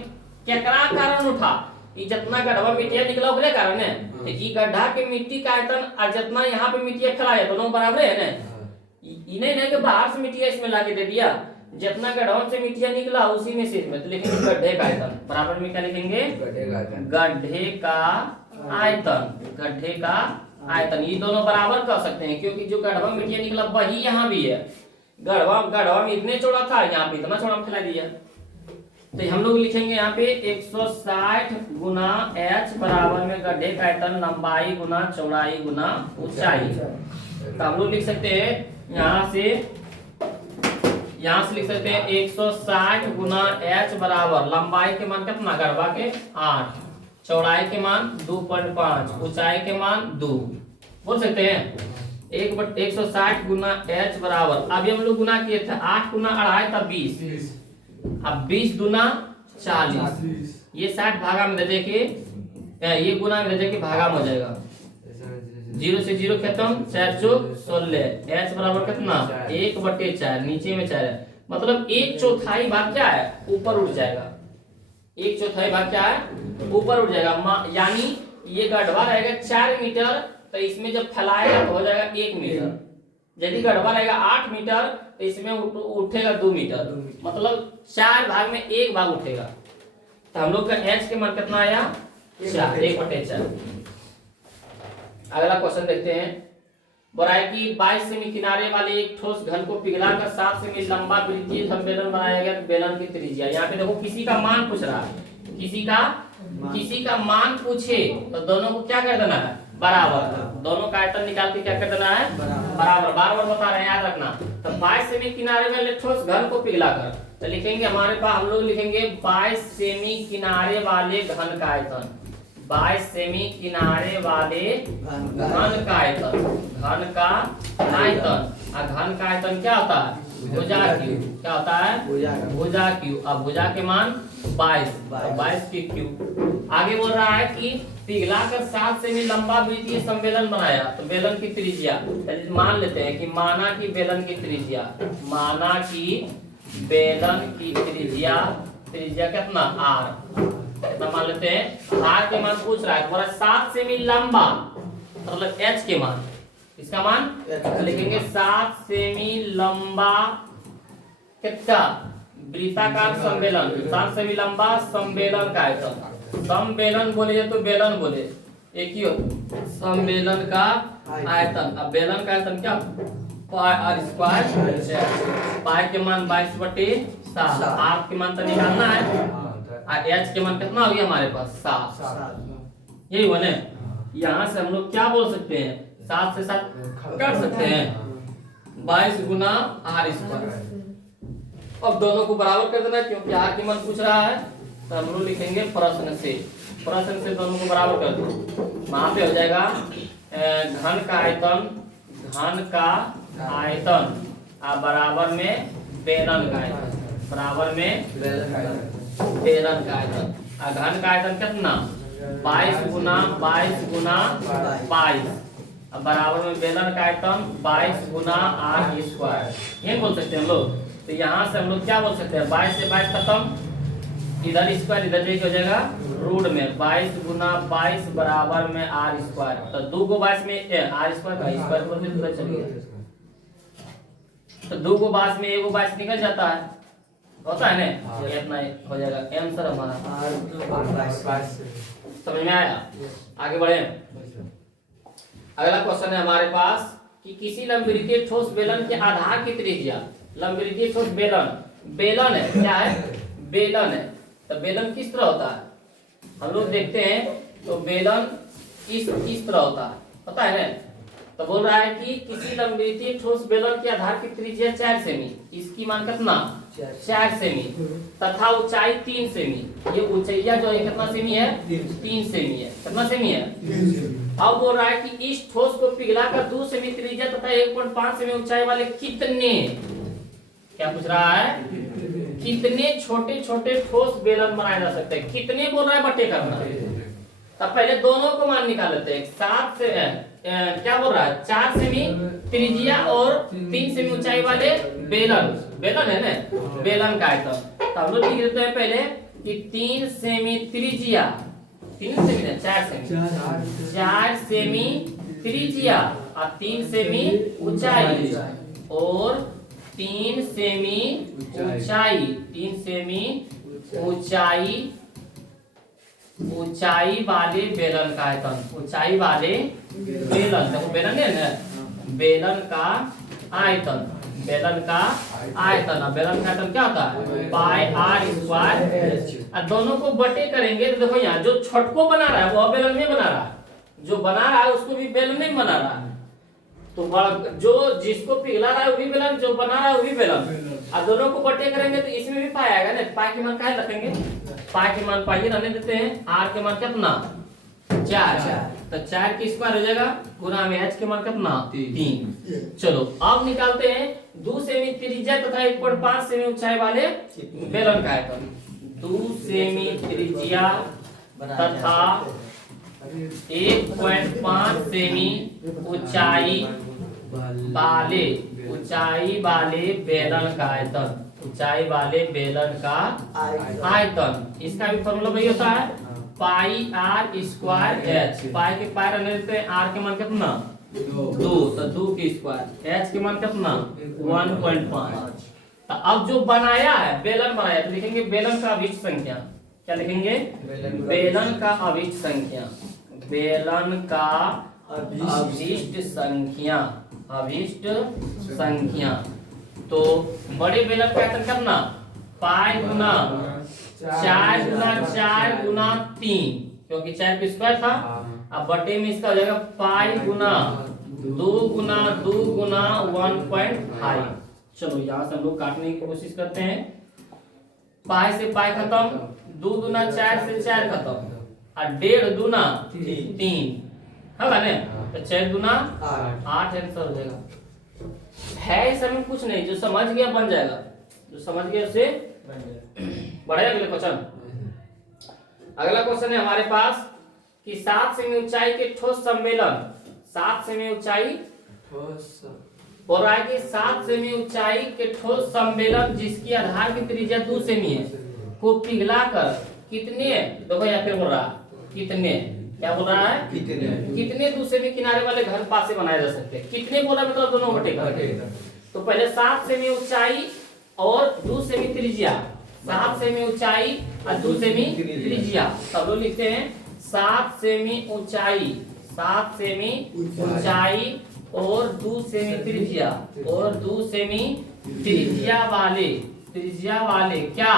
केकरा कारण उठा ई जितना गड्ढा मिट्टिया निकला ओकरे कारण है। तो ई गड्ढा के मिट्टी का आयतन और जितना यहाँ पे मिट्टिया फैलाया दोनों बराबर है ना। ई नहीं कि बाहर से मिट्टिया इसमें लाके दे दिया, जितना गड्ढा से मिट्टिया निकला उसी में से इसमें। तो लिखेंगे गड्ढे का आयतन बराबर में क्या लिखेंगे गड्ढे का आयतन। ये दोनों बराबर कर सकते हैं क्योंकि जो गड्ढा मिट्टिया निकला वही यहाँ भी है। गड्ढा में इतने चौड़ा था, यहाँ पे इतना चौड़ा फैला दिया। तो हम लोग लिखेंगे यहाँ पे 160 गुना h बराबर में गड्ढे का आयतन लंबाई गुना चौड़ाई गुना ऊंचाई। तो हम लोग लिख सकते हैं यहाँ से लिख सकते हैं 160 गुना h बराबर लंबाई के मान कितना गढ़वा के 8, चौड़ाई के मान 2.5, ऊंचाई के मान 2 बोल सकते हैं। 160 गुना h बराबर, अभी हम लोग गुना किए थे 8 गुना 2.5 तब 20, अब 20 दुना 40, ये 60 भागा में दे दे के ये गुना में दे दे के भागा में हो जाएगा। 0 से 0 खत्म, 4 चौक 16, h बराबर कितना 1/4, नीचे में 4 है। मतलब 1/4 भाग क्या है ऊपर उठ जाएगा। 1/4 भाग क्या है ऊपर उठ जाएगा। यानी ये गढ़वा रहेगा 4 मीटर तो इसमें जब फैलाएगा तो हो जाएगा 1 मीटर। यदि गढ़वा रहेगा 8 मीटर तो इसमें उठेगा 2 मीटर। मतलब 4 भाग में 1 भाग उठेगा। तो हम लोग का h के मान कितना आया 1/4। अगला क्वेश्चन देखते हैं। बोला है कि 22 सेमी किनारे वाले एक ठोस घन को पिघलाकर 7 सेमी लंबा वृत्तीय बेलन बनाया गया। बेलन की त्रिज्या, यहाँ पे देखो किसी का मान पूछ रहा है, किसी का मान पूछे तो दोनों को क्या कर देना है बराबर। दोनों का आयतन निकाल के क्या कर देना है बराबर। बार बार बता रहे हैं याद रखना। तो 22 सेमी किनारे वाले ठोस घन को पिघलाकर, तो लिखेंगे हमारे पास हम लोग लिखेंगे 22 सेमी किनारे वाले घन का आयतन। 22 सेमी किनारे वाले घन का आयतन, घन का आयतन। और घन का आयतन क्या होता है भुजा क्यू। क्या होता है भुजा क्यू। अब भुजा के मान 22 की क्यू। आगे बोल रहा है कि पिघलाकर 7 सेमी लंबा वृत्तीय संबेलन बनाया। तो बेलन की त्रिज्या मान लेते हैं कि माना कि बेलन की त्रिज्या, माना कि बेलन की त्रिज्या कितना r कितना मान लेते हैं। r के मान पूछ रहा है थोड़ा 7 सेमी लंबा, मतलब h के मान, इसका मान लिखेंगे 7 सेमी लंबा कितना वृत्ताकार संबेलन। 7 सेमी लंबा संबेलन का आयतन। संबेलन बोले तो बेलन बोले एक ही होता। संबेलन का आयतन, अब बेलन का आयतन क्या पाई r स्क्वायर। पाई के मान 22/7, r के मान तो निकालना है और h के मान कितना हो गया हमारे पास 7। यही बने। यहाँ से हम लोग क्या बोल सकते हैं 7 से 7 काट सकते हैं 22 गुना r स्क्वायर। अब दोनों को बराबर कर देना क्योंकि r के मान पूछ रहा है। तो हम लोग लिखेंगे प्रश्न से दोनों को बराबर कर दो। वहां पे हो जाएगा घन का आयतन बराबर में बेलन का आयतन, बराबर में बेलन का आयतन। घन का आयतन कितना 22 गुना 22 बराबर में बेलन का आयतन 22 गुना r स्क्वायर। ये बोल सकते हैं हम लोग। तो यहाँ से हम लोग क्या बोल सकते हैं 22 से 22 खत्म, इधर स्क्वायर इधर लेके हो जाएगा रूट में 22 गुना 22 बराबर में r स्क्वायर। तो 2 को 22 में r स्क्वायर का स्क्वायर बोल देते तो चलिए। तो 2 को 22 में 1 को 22 निकल जाता है, होता है ना। इतना हो जाएगा आंसर हमारा। समझ में आया। आगे बढ़े। अगला क्वेश्चन है हमारे पास कि किसी लंबवृत्तीय ठोस बेलन के आधार की त्रिज्या। लंबवृत्तीय ठोस बेलन है, क्या है बेलन है। तो बेलन किस तरह होता है हम लोग देखते हैं। तो बेलन इस तरह होता है ना। तो बोल रहा है कि किसी लंबवृत्तीय ठोस बेलन के आधार की त्रिज्या 4 सेमी, इसकी मान कितना 4 सेमी तथा ऊंचाई 3 सेमी। ये ऊंचाइया जो है कितना सेमी है 3 सेमी है। कितना सेमी है? अब बोल रहा है कि इस ठोस को पिघलाकर 2 सेमी त्रिज्या तथा 1.5 सेमी ऊंचाई वाले कितने, क्या पूछ रहा है, कितने छोटे छोटे ठोस बेलन बनाए जा सकते हैं। कितने बोल रहा है बटे करना। तब पहले दोनों को मान निकाल लेते हैं। 7 से क्या बोल रहा है 4 सेमी त्रिज्या और 3 सेमी ऊंचाई वाले बेलन है ना, बेलन का आयतन। तो हम लोग लिख देते हैं पहले कि 3 सेमी त्रिज्या, 3 सेमी ना 4 सेमी, 4 सेमी त्रिज्या और 3 सेमी ऊंचाई और 3 सेमी ऊंचाई, 3 सेमी ऊंचाई वाले बेलन का आयतन, ऊंचाई वाले बेलन, देखो बेलन है ना, बेलन का आयतन, बेलन का आयतन। बेलन का आयतन क्या होता है पाई आर स्क्वायर। और दोनों को बटे करेंगे तो देखो यहाँ जो छटको बना रहा है वो बेलन में बना रहा है, जो बना रहा है उसको भी बेलन में बना रहा है। तो जो जिसको पिघला रहा है वो भी बेलन, जो बना रहा है वो भी बेलन। और दोनों को बटे करेंगे तो इसमें भी पाई आएगा ना। पाई के मान काहे रखेंगे, पाई के मान पाई रहने देते हैं। आर के मान कितना 4, तो 4 की स्क्वायर हो जाएगा गुना में एच के मान कितना 3। चलो अब निकालते हैं 2 सेमी त्रिज्या तथा 1.5 सेमी ऊंचाई वाले बेलन का आयतन। 2 सेमी त्रिज्या तथा 1.5 सेमी ऊंचाई वाले बेलन का आयतन, ऊंचाई वाले बेलन का आयतन। इसका भी फॉर्मूला वही होता है पाई आर स्क्वायर एच। पाई के पाई रहने देते हैं, आर के मान कितना 2, तो 2 की स्क्वायर, एच के मान कितना 1.5। तो अब जो बनाया है बेलन बनाया तो लिखेंगे बेलन का अभिष्ट संख्या। क्या लिखेंगे बेलन का अभिष्ट संख्या, बेलन का अभिष्ट संख्या, अभिष्ट संख्या। तो बड़े बेलन का आयतन कितना पाई गुना 4 गुना 4 गुना 3, क्योंकि 4 की स्क्वायर था। अब बटे में इसका हो जाएगा पाई गुना 2 गुना 2 गुना 1.5। चलो यहाँ से हम लोग काटने की कोशिश करते हैं। पाई से पाई खत्म, 2 गुना 4 से 4 खत्म और 1.5 गुना 3 है ना, तो 4 गुना 8 आंसर हो जाएगा। है इसमें कुछ नहीं, जो समझ गया बन जाएगा, जो समझ गया उसे बढ़ेगा। अगले क्वेश्चन, अगला क्वेश्चन है हमारे पास कि 7 सेमी ऊंचाई के ठोस सम्मेलन, 7 सेमी ऊंचाई बोल रहा है कि 7 सेमी ऊंचाई के ठोस सम्मेलन जिसकी आधार की त्रिज्या 2 सेमी है को पिघलाकर कितने, देखो यहाँ पे बोल रहा कितने, क्या बोल रहा है कितने 2 सेमी किनारे वाले घन पासे बनाए जा सकते हैं। कितने बोला मतलब दोनों बटेगा। तो पहले 7 सेमी ऊंचाई और 2 सेमी त्रिज्या, 7 सेमी ऊंचाई और 2 सेमी त्रिज्या। सब लोग लिखते हैं 7 सेमी ऊंचाई, 7 सेमी ऊंचाई और 2 सेमी त्रिज्या, और 2 सेमी त्रिज्या वाले क्या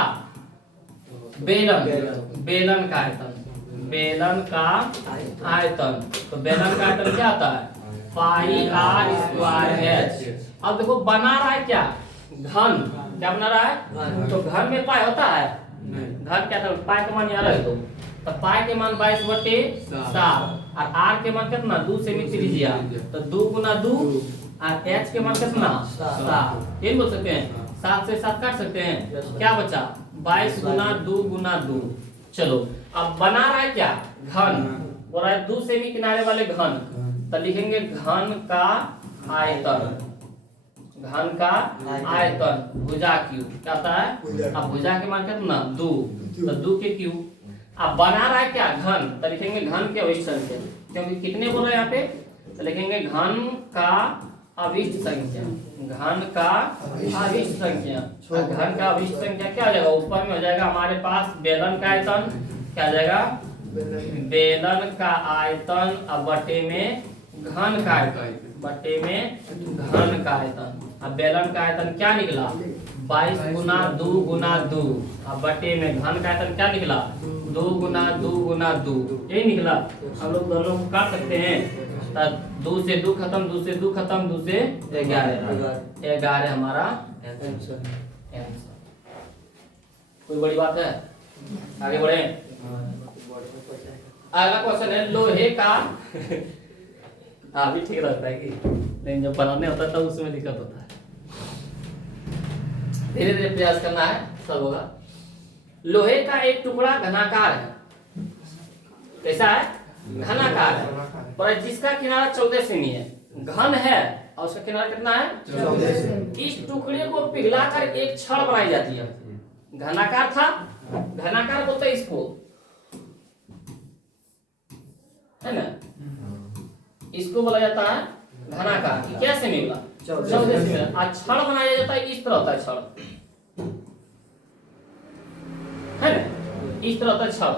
बेलन का आयतन, बेलन का आयतन। तो बेलन का आयतन क्या आता है पाई आर स्क्वायर एच। अब देखो बना रहा है क्या घन, क्या बना रहा है, तो घन में पाई होता है, घन क्या था पाई का मान यहाँ रख दो, तो पाई के मान 22/7 और आर के मान कितना 2 सेमी त्रिज्या, तो 2 गुना 2 और एच के मान कितना 7। ये बोल सकते हैं 7 से 7 काट सकते हैं, क्या बचा 22 गुना 2 गुना 2। चलो अब बना रहा है क्या घन, बोल रहा है 2 सेमी किनारे वाले घन, तो लिखेंगे घन का आयतन, घन का आयतन भुजा क्यूब क्या होता है। अब भुजा के मान कितना 2, तो 2 के क्यूब। अब बना रहा है क्या घन, तो लिखेंगे घन के अभिष्ट संख्या, क्योंकि कितने बोल रहे हैं यहाँ पे, तो लिखेंगे घन का अभिष्ट संख्या, घन का अभिष्ट संख्या। घन का अभिष्ट संख्या क्या हो जाएगा, ऊपर में हो जाएगा हमारे पास बेलन का आयतन, क्या हो जाएगा बेलन का आयतन, अब बटे में घन का आयतन, बटे में घन का आयतन। अब बेलन का आयतन क्या निकला 22 गुना 2 गुना 2, अब बटे में घन का आयतन क्या निकला दो गुना दो, यही निकला। हम लोग दोनों को काट सकते हैं। दो से दो खत्म, दो से दो खत्म, दो से 11 हमारा आंसर। कोई बड़ी बात है? आगे बढ़े। अगला क्वेश्चन है लोहे का भी ठीक रहता है कि लेकिन जब बनाने होता है तब उसमें दिक्कत होता है। धीरे धीरे प्रयास करना है, सब होगा। लोहे का एक टुकड़ा घनाकार है। कैसा है? घनाकार है, पर जिसका किनारा 14 सेमी है। घन है और उसका किनारा कितना है? 14 सेमी। इस टुकड़े को पिघलाकर एक छड़ बनाई जाती है। घनाकार था, घनाकार बोलते हैं इसको, है ना? इसको बोला जाता है घनाकार। क्या सेमी बोला? 14 सेमी। और छड़ बनाया जाता है, इस तरह होता है छड़, है ना? इस तरह होता है छड़।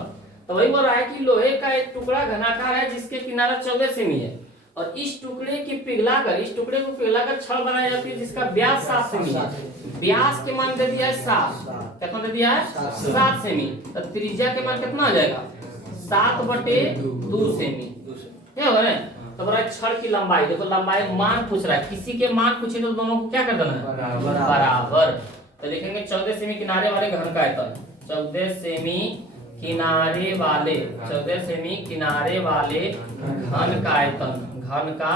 तो वही बोल रहा है कि लोहे का एक टुकड़ा घनाकार है जिसके किनारा 14 सेमी है, और इस टुकड़े को पिघलाकर छड़ बनाई जाती है जिसका व्यास 7 सेमी है। व्यास के मान दे दिया है 7। कितना दे दिया है? 7 सेमी। तो त्रिज्या के मान कितना हो जाएगा? 7/2 सेमी। क्या होगा ना? तो बोला छड़ की लंबाई, देखो लंबाई मान पूछ रहा है, किसी के मान पूछे तो दोनों को क्या कर देना है? बराबर। तो लिखेंगे 14 सेमी किनारे वाले घन का आयतन, 14 सेमी किनारे वाले, 14 सेमी किनारे वाले घन का आयतन, घन का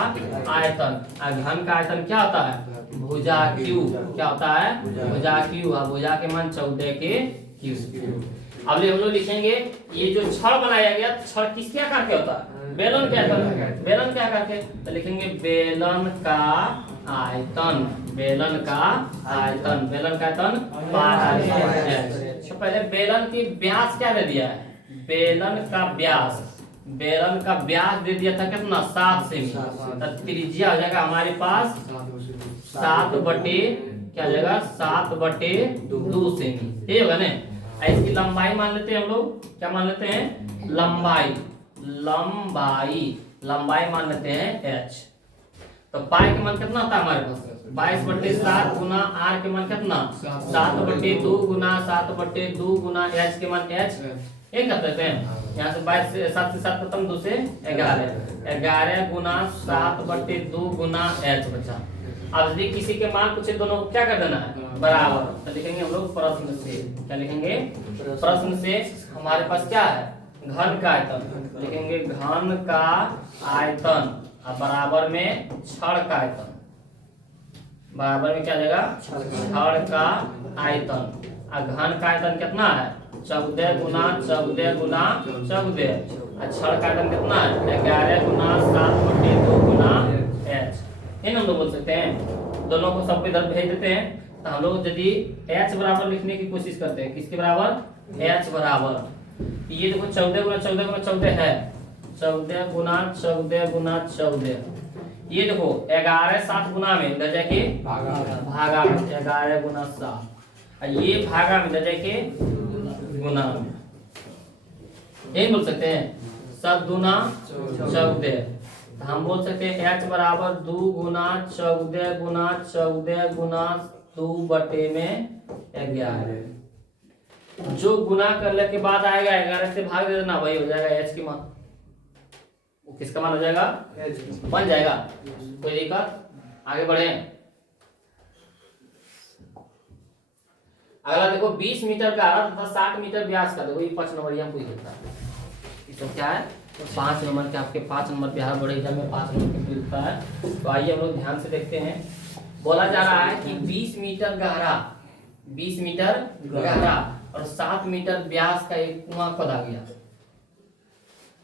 आयतन। घन का आयतन क्या होता है? भुजा क्यू। क्या होता है? भुजा क्यू। भुजा के मान 14 के क्यू। अब हम लोग लिखेंगे ये जो छड़ बनाया गया, छड़ किसके आकार के होता है? बेलन के आकार। बेलन के आकार के। तो लिखेंगे बेलन का आयतन, बेलन का आयतन, बेलन का आयतन 5 तो पहले बेलन की व्यास क्या दे दिया है? बेलन का व्यास दे दिया था कितना? 7 सेमी। तो त्रिज्या हो जाएगा हमारे पास 7/2 सेमी। ये होगा ना? इसकी लंबाई मान लेते हैं हम लोग, क्या मान लेते हैं? लंबाई मान लेते हैं h। तो पाई के मान कितना था हमारे पास? 22/7 गुना r के मान कितना? 7/2 गुना 7/2 गुना h के मान h। ये कर देते हैं यहाँ से 22 से 7 से 7 खत्म, 2 से 11 गुना 7/2 गुना h बचा। अब यदि किसी के मान पूछे दोनों को क्या कर देना है? बराबर। तो लिखेंगे हम लोग प्रश्न से, क्या लिखेंगे? प्रश्न से हमारे पास क्या है? घन का आयतन। लिखेंगे घन का आयतन और बराबर में छड़ का आयतन। बराबर में क्या जाएगा? छड़ का आयतन। और घन का आयतन कितना है? 14 गुना 14 गुना 14। और छड़ का आयतन कितना है? 11 गुना 7/2 गुना h। ये हम लोग बोल सकते हैं। दोनों को सब इधर भेज देते हैं। तो हम लोग यदि h बराबर लिखने की कोशिश करते हैं, किसके बराबर? h बराबर। ये देखो 14 गुना 14 गुना 14 है, 14 गुना 14 गुना 14। ये देखो 11 7 गुना में इधर जाके भागा में 11 गुना 7, और ये भागा में इधर जाके गुना में। यही बोल सकते हैं 7 गुना 14। तो हम बोल सकते हैं h बराबर 2 गुना 14 गुना 14 गुना 2/11। जो गुना करने के बाद आएगा 11 से भाग दे देना, वही हो जाएगा h की मान। वो किसका मान हो जाएगा? बन जाएगा। कोई दिक्कत? आगे बढ़े। अगला देखो 20 मीटर का तथा 60 मीटर व्यास का। देखो ये 5 नंबर यहाँ पूछ देता है। तो क्या है? 5 नंबर के आपके 5 नंबर बिहार बोर्ड एग्जाम में 5 नंबर के पूछता है। तो आइए हम लोग ध्यान से देखते हैं। बोला जा रहा है कि 20 मीटर गहरा, 20 मीटर गहरा और 7 मीटर व्यास का एक कुआं खोदा गया।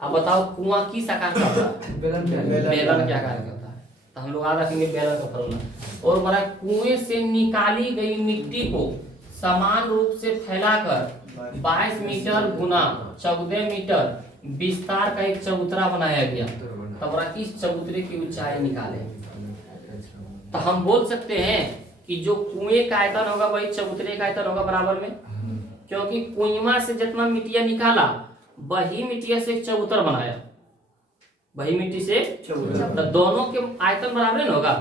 अब बताओ कुआं किस आकार का होता है? बेलन के आकार का होता है। तो हम लोग याद रखेंगे बेलन का फॉर्मूला। और हमारा कुएं से निकाली गई मिट्टी को समान रूप से फैलाकर 22 मीटर गुना 14 मीटर विस्तार का एक चबूतरा बनाया गया। तो इस चबूतरे की ऊंचाई निकाले। तो हम बोल सकते हैं कि जो कुएं का आयतन होगा वही चबूतरे का आयतन होगा बराबर में, क्योंकि कुएं से जितना मिट्टिया निकाला वही मिट्टिया से एक चबूतर बनाया, वही मिट्टी से चबूतर। तो दोनों के आयतन बराबर न होगा,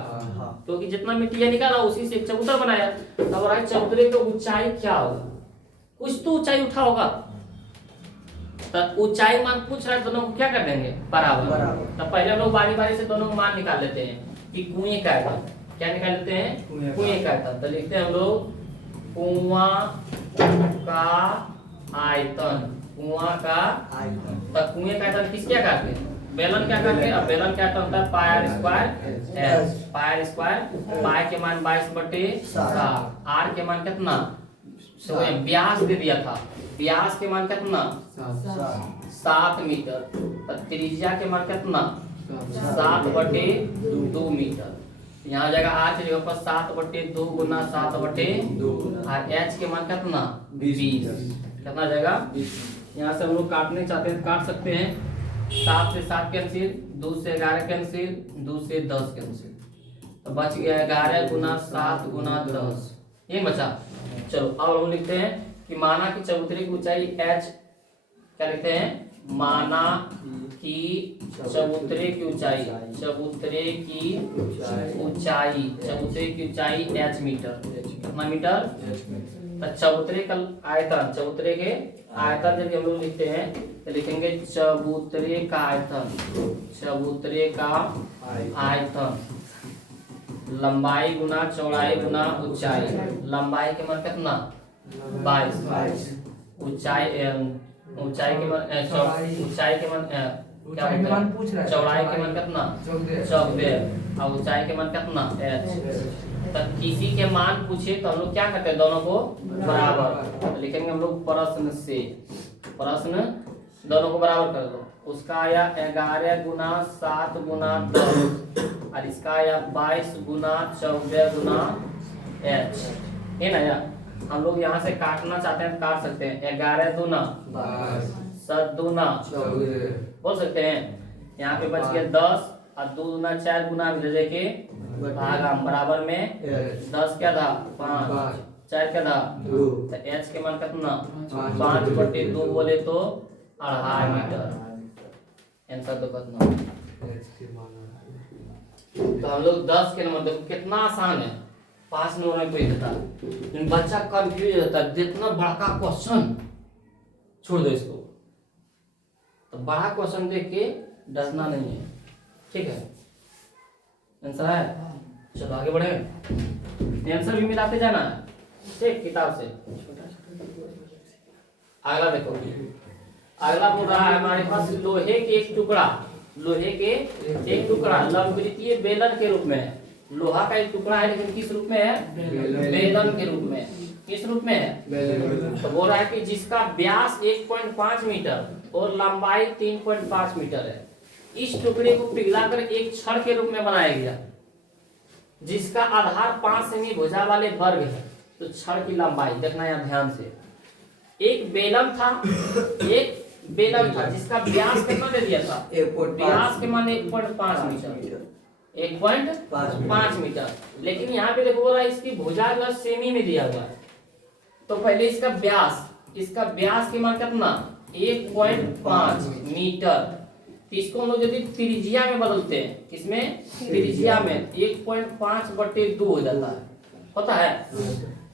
क्योंकि जितना मिट्टिया निकाला उसी से एक चबूतर बनाया। तो चबूतरे की ऊंचाई क्या होगा? कुछ तो ऊंचाई उठा होगा, तो ऊंचाई मान पूछ रहा है, दोनों को क्या कर देंगे बराबर। तो पहले हम लोग बारी बारी से दोनों को मान निकाल लेते हैं कि कुएं का आयतन, क्या निकाल लेते हैं कुएं का आयतन। तो लिखते हैं हम लोग कुआं का आयतन, कुआं का आयतन। तो कुएं का आयतन किस क्या करते हैं, बेलन क्या करते हैं, अब बेलन क्या होता है pi square H, pi square, pi के मान 22/7, आर के मान कितना, व्यास दे दिया था, व्यास के मान कितना 7 मीटर, तो त्रिज्या के मान कितना 7/2 मीटर। यहाँ जगह आर की जगह पर 7/2 गुना 7/2 और एच के मान कितना 20, कितना जाएगा। यहाँ से हम लोग काटने चाहते हैं काट सकते हैं, 7 से 7 कैंसिल, 2 से 11 कैंसिल, 2 से 10 कैंसिल, तो बच गया 11 गुना 7 गुना 10, ये बचा। चलो अब हम लिखते हैं कि माना कि चबूतरे की ऊंचाई h, क्या लिखते हैं, माना कि चबूतरे की ऊंचाई, चबूतरे की ऊंचाई, चबूतरे की ऊंचाई h मीटर, कितना मीटर। तो चबूतरे का आयतन, चबूतरे के आयतन जब हम लोग लिखते हैं तो लिखेंगे चबूतरे का आयतन, चबूतरे का आयतन, लंबाई गुना चौड़ाई गुना ऊंचाई, लंबाई के मान कितना 22, ऊंचाई ऊंचाई के मान ऊंचाई के मान क्या होता है, चौड़ाई के मान कितना 14 और ऊंचाई के मान कितना h। तो किसी के मान पूछे तो हम लोग क्या करते हैं, दोनों को बराबर। तो लिखेंगे हम लोग प्रश्न से, प्रश्न दोनों को बराबर कर दो, उसका आया 11 गुना 7 गुना 10 और इसका आया 22 गुना 14 गुना h, है ना। या हम लोग यहाँ से काटना चाहते हैं काट सकते हैं, 11 दूना 7 दूना 14 बोल सकते हैं। यहाँ पे बच गया 10 और 2 दूना 4 गुना विभाज्य के भाग हम बराबर में 10 क्या था 5, 4 क्या था 2, तो h के मान कितना 5/2 बोले तो 2.5 मीटर, आंसर तो कितना। तो हम लोग 10 के नंबर देखो कितना आसान है, 5 नंबर में कोई देता है, बच्चा कंफ्यूज रहता है, जितना बड़ा क्वेश्चन छोड़ दो इसको, तो बड़ा क्वेश्चन देख के डरना नहीं है, ठीक है। आंसर है, चलो आगे बढ़े, आंसर भी मिलाते जाना है, ठीक किताब से। अगला देखो, अगला बोल रहा है हमारे पास लोहे के एक टुकड़ा, लोहे के एक टुकड़ा लंबवृत्तीय बेलन के रूप में है, लोहा का एक टुकड़ा है लेकिन किस रूप में है, बेलन के रूप में, किस रूप में है, तो बोल रहा है कि जिसका व्यास 1.5 मीटर और लंबाई 3.5 मीटर है, इस टुकड़े को पिघलाकर एक छड़ के रूप में बनाया गया जिसका आधार 5 सेमी भुजा वाले वर्ग है। तो छड़ की लंबाई देखना यहाँ ध्यान से, एक बेलन था, एक बेलन था जिसका व्यास कितना दे दिया था, व्यास के मान 1.5 मीटर, 1.5 मीटर, लेकिन यहाँ पे देखो बोला इसकी भुजा जो सेमी में दिया हुआ है। तो पहले इसका व्यास के मान कितना 1.5 मीटर, तो इसको हम लोग यदि त्रिज्या में बदलते हैं, किसमें त्रिज्या में 1.5/2 हो जाता है, पता है,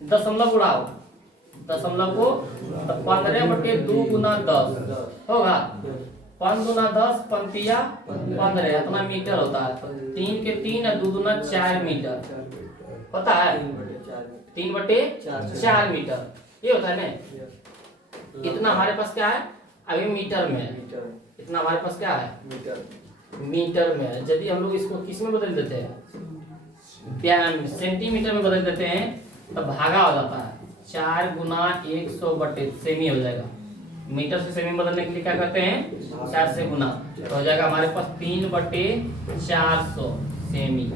दशमलव उड़ाओ, दशमलव को तो 15/2 गुना 10 होगा, 5 गुना 10 पंतिया 15, इतना मीटर होता है, 3 के 3 और 2 दूना 4 मीटर, पता है 3/4 मीटर ये होता है ना। इतना हमारे पास क्या है अभी मीटर में, इतना हमारे पास क्या है मीटर में। यदि हम लोग इसको किस में बदल देते हैं, सेंटीमीटर में बदल देते हैं तो भागा हो जाता है, 4 गुना 100 सेमी हो जाएगा। मीटर से सेमी बदलने के लिए क्या करते हैं 4 से गुना, तो हो जाएगा हमारे पास 3/400 सेमी।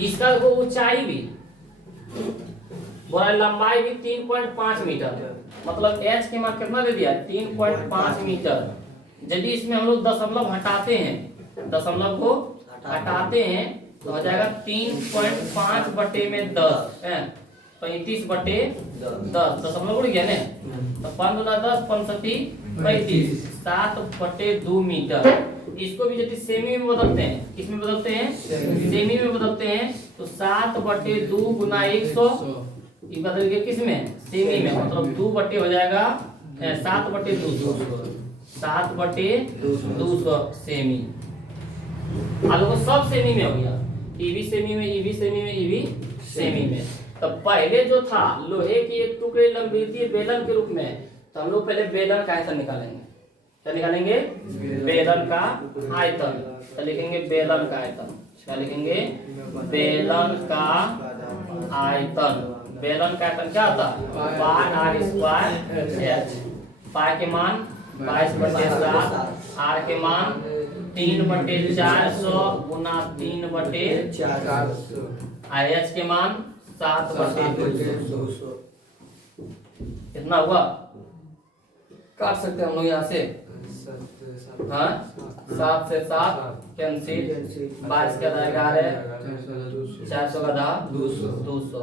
इसका वो ऊंचाई भी बोला, लंबाई भी 3.5 मीटर, मतलब h के मान कितना दे दिया 3.5 मीटर। यदि इसमें हम लोग दशमलव हटाते हैं, दशमलव को हटाते हैं तो हो जाएगा 3.5/10 है, 35/10, दशमलव उड़ गया ना, तो 5 गुना 10 35, 7/2 मीटर। इसको भी यदि सेमी में बदलते हैं, किस में बदलते हैं सेमी में बदलते हैं, तो 7/2 गुना 100 ये बदल गया किस में सेमी में, मतलब 2 बटे हो जाएगा 7/200, 7/200 सेमी। आप लोगों को सब सेमी में हो गया, ईवी सेमी में, ईवी सेमी में, ईवी सेमी में। तो पहले जो था लोहे की एक टुकड़ी लंबी थी बेलन के रूप में, तो हम लोग पहले बेलन का आयतन निकालेंगे। क्या निकालेंगे? बेलन का आयतन। तो लिखेंगे बेलन का आयतन। क्या लिखेंगे? बेलन का आयतन। बेलन का आयतन क्या होता है? Pi are square H. पाई के मान 22/7, आर के मान 3/400 गुना 3/400, एच के मान 7/200। कितना हुआ? काट सकते हैं हम लोग यहाँ से। हाँ, 7 से 7 कैंसिल, 22 का 11, 400 का 200।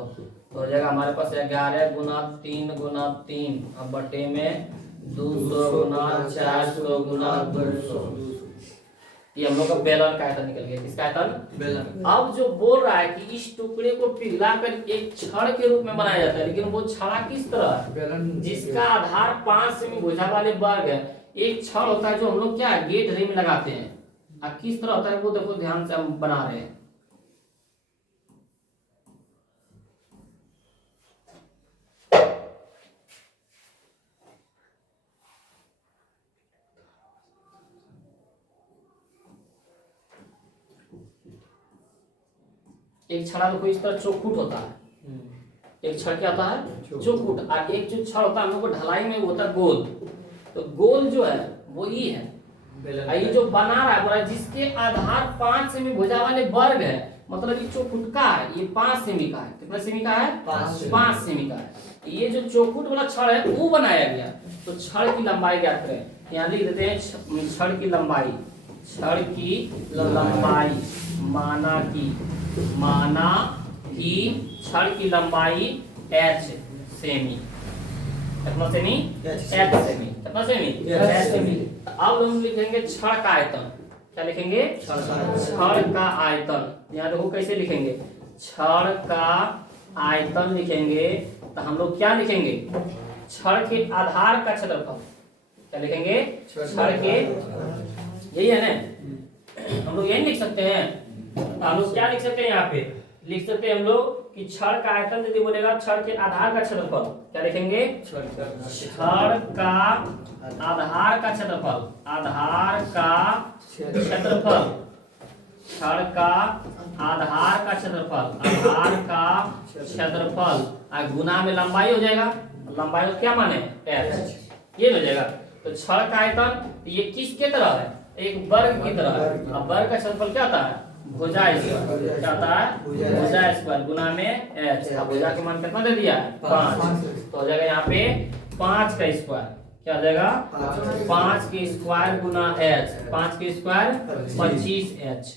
तो हो जाएगा हमारे पास 11 गुना 3 गुना 3 अब बटे में 200 गुना 400 गुना 200। ये हम लोग का बेलन का आयतन निकल गया। किसका आयतन? बेलन। अब जो बोल रहा है कि इस टुकड़े को पिघलाकर एक छड़ के रूप में बनाया जाता है, लेकिन वो छड़ा किस तरह? जिसका आधार 5 सेमी भुजा वाले वर्ग है। एक छड़ होता है जो हम लोग क्या गेट रे में लगाते हैं, अब किस तरह होता है वो देखो, ध्यान से हम बना रहे हैं। एक छड़ा देखो इस तरह चौखुट होता है, एक छड़ क्या होता है? चौखुट। और एक जो छड़ होता है हम लोग को ढलाई में वो होता है गोल। तो गोल जो है वो ये है, ये जो बना रहा है बोला जिसके आधार 5 सेमी भुजा वाले वर्ग है, मतलब ये चौखुट का है, ये 5 सेमी का है। कितना सेमी का है? 5 सेमी का है। ये जो चौखुट वाला छड़ है वो बनाया गया। तो छड़ की लंबाई ज्ञात करें। यहाँ लिख देते हैं छड़ की लंबाई। छड़ की लंबाई माना कि छड़ की लंबाई h सेमी। कितना सेमी? h semi. कितना सेमी? h semi. अब हम लिखेंगे छड़ का आयतन। क्या लिखेंगे? छड़ का आयतन। यहाँ देखो कैसे लिखेंगे, छड़ का आयतन लिखेंगे तो हम लोग क्या लिखेंगे? छड़ के आधार का क्षेत्रफल। क्या लिखेंगे? छड़ के, यही है ना, हम लोग यही लिख सकते हैं। हम लोग क्या लिख सकते हैं? यहाँ पे लिख सकते हैं हम लोग कि छड़ का आयतन यदि बोलेगा छड़ के आधार का क्षेत्रफल। क्या लिखेंगे? छड़ का आधार का क्षेत्रफल। आधार का क्षेत्रफल। छड़ का आधार का क्षेत्रफल। आधार का क्षेत्रफल और गुना में लंबाई हो जाएगा। लंबाई क्या माने? h। ये हो जाएगा। तो छड़ का आयतन ये किसके तरह है? एक वर्ग की तरह है। अब वर्ग का क्षेत्रफल क्या होता है? भुजा स्क्वायर। क्या होता है? भुजा स्क्वायर गुना में h। अब भुजा के मान कितना दे दिया है? 5। तो हो जाएगा यहाँ पे 5 का स्क्वायर। क्या हो जाएगा? 5 के स्क्वायर गुना h। 5 के स्क्वायर 25h।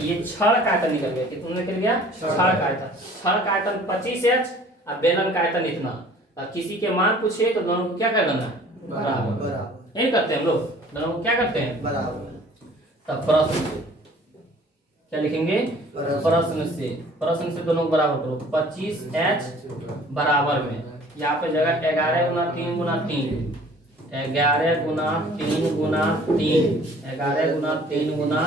ये छड़ का आयतन निकल गया। कितना निकल गया? छड़ का आयतन। छड़ का आयतन 25h और बेलन का आयतन इतना। और किसी के मान पूछे तो दोनों को क्या कर देना? बराबर। यही करते हैं हम लोग, दोनों को क्या करते हैं? बराबर। तब प्रश्न क्या लिखेंगे? प्रश्न से दोनों को बराबर करो। 25h बराबर में यहाँ पे जगह 11 गुना 3 गुना 3, 11 गुना 3 गुना 3, 11 गुना 3 गुना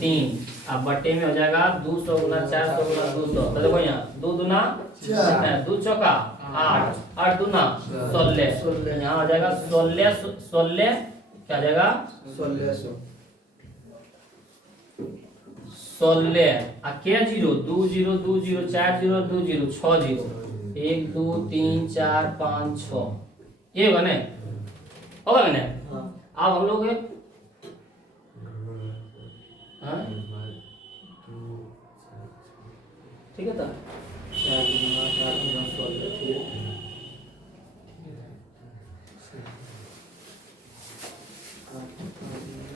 3। अब बट्टे में हो जाएगा 200 गुना 400 गुना 200। तो देखो यहाँ 2 दूना 2 चौका 8, 8 दूना 16। यहाँ हो जाएगा 16 क्या हो जाएगा? 16 क्या 0 2 0 2 0 4 0 2 0 6 0 1 2 3 4 5 6। ये होगा ना? होगा ना? अब हम लोग ठीक है। था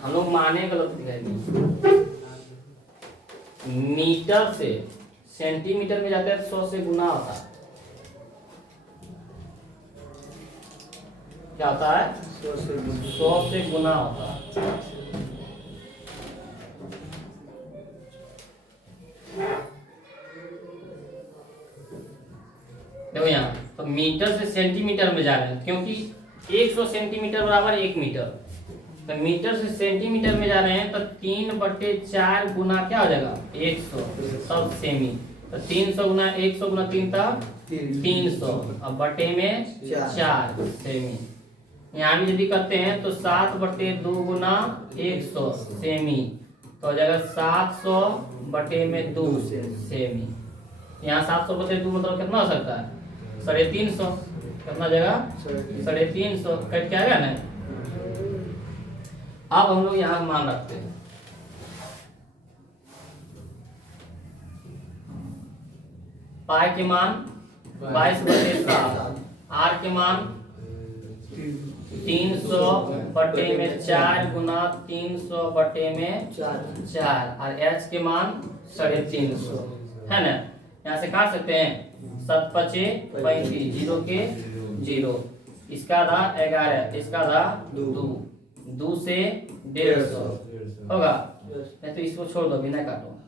हम लोग माने गलत दिखाई। मीटर से सेंटीमीटर में जाते हैं 100 से गुना होता है। क्या होता है? 100 से गुना होता है। देखो यहाँ तो मीटर से सेंटीमीटर में जा रहे हैं, क्योंकि 100 सेंटीमीटर बराबर 1 मीटर। तो मीटर से सेंटीमीटर में जा रहे हैं तो 3/4 गुना क्या हो जाएगा 100 तब सेमी। तो 300 गुना 100 गुना 3 तब 300 अब बटे में 4 सेमी। यहाँ भी यदि करते हैं तो 7/2 गुना 100 सेमी तो हो जाएगा 700 बटे में 2 सेमी। यहाँ 700/2 मतलब कितना हो सकता है 350। कितना जगह 350 कट के आएगा ना। अब हम लोग यहाँ मान रखते हैं पाई के मान 22/7, आर के मान 300/4 गुना 300/4 और एच के मान 350 है ना। यहाँ से काट सकते हैं 7×5 = 35, 0 के 0, इसका था 11, इसका था 2 से 150 होगा। नहीं तो इसको छोड़ दो बिना काटो,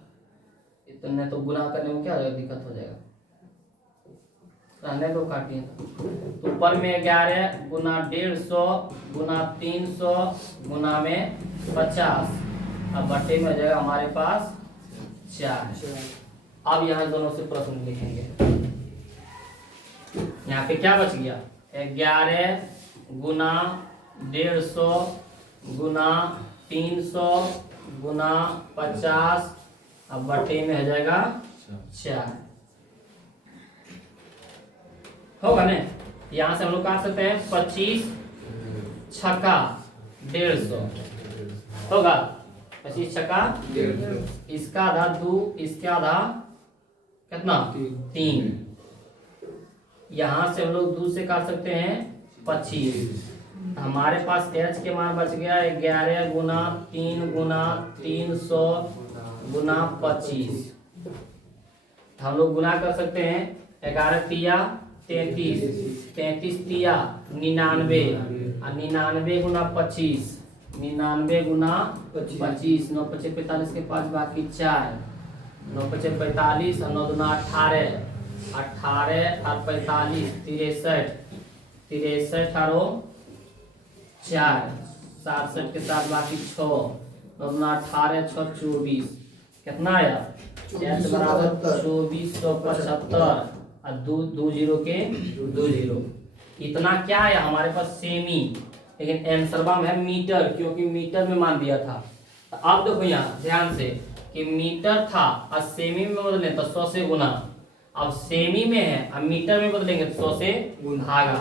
इतने तो गुना करने में क्या हो जाएगा दिक्कत हो जाएगा। रहने दो काटिए तो ऊपर में 11 गुना 150 गुना 300 गुना में 50 अब बटे में हो जाएगा हमारे पास 4। अब यहाँ दोनों से प्रश्न लिखेंगे। यहाँ पे क्या बच गया 11 गुना 150 गुना 300 गुना 50 अब बटे में हो जाएगा 4 होगा ना। यहाँ से हम लोग काट सकते हैं 25 छक्का 150 होगा 25 छक्का 150, इसका आधा 2, इसका आधा कितना 3। यहाँ से हम लोग 2 से काट सकते हैं 25। हमारे पास एच के मान बच गया 11 गुना 3 गुना 300 गुना 25। हम लोग गुना कर सकते हैं 11 तिया 33, 33 तिया 99 और 99 गुना 25, 99 गुना 25, 9 × 5 = 45 के 5 बाकी 4, 9 × 5 = 45 और 9 × 2 = 18, 18 और 45 63, 63 और 4 67 के साथ बाकी 6, 9 × 2 = 18, 6 × 24 कितना आया एच बराबर 2475 और 2 0 के 2 0। इतना क्या है हमारे पास सेमी, लेकिन आंसरवा में है मीटर क्योंकि मीटर में मान दिया था। तो अब देखो यहाँ ध्यान से कि मीटर था और सेमी में बदले तो 100 से गुना, अब सेमी में है अब मीटर में बदलेंगे तो 100 से भागा।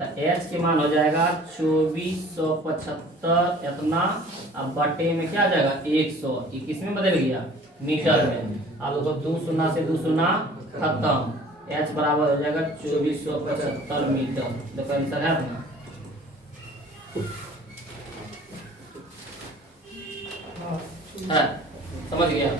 तो एच के मान हो जाएगा 2475 इतना अब बटे में क्या आ जाएगा 100। ये किस में बदल गया मीटर में। अब देखो 2 0 से 2 0 खत्म, एच बराबर हो जाएगा 2475 मीटर। देखो आंसर है अपना। है समझ गया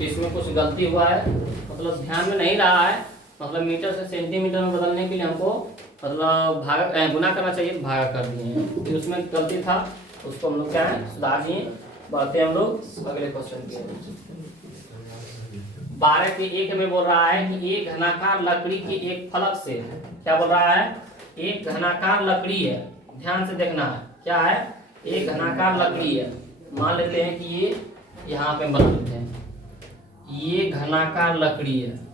इसमें कुछ गलती हुआ है, मतलब ध्यान में नहीं रहा है, मतलब मीटर से सेंटीमीटर में बदलने के लिए हमको मतलब भागा गुना करना चाहिए तो भागा कर दिए हैं, फिर उसमें गलती था उसको हम लोग क्या है सुधार दिए। बढ़ते हम लोग अगले क्वेश्चन के। 12 के 1 में बोल रहा है कि एक घनाकार लकड़ी की एक फलक से, क्या बोल रहा है एक घनाकार लकड़ी है, ध्यान से देखना है क्या है एक घनाकार लकड़ी है। मान लेते हैं कि ये यहाँ पे बदल देते हैं, ये घनाकार लकड़ी है,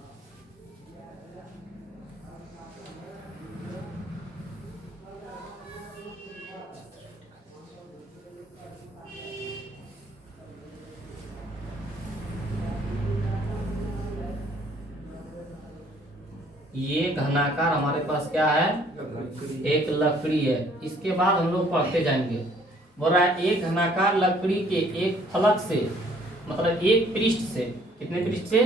ये घनाकार हमारे पास क्या है एक लकड़ी है। इसके बाद हम लोग पढ़ते जाएंगे। बोल रहा है एक घनाकार लकड़ी के एक फलक से, मतलब एक पृष्ठ से, कितने पृष्ठ से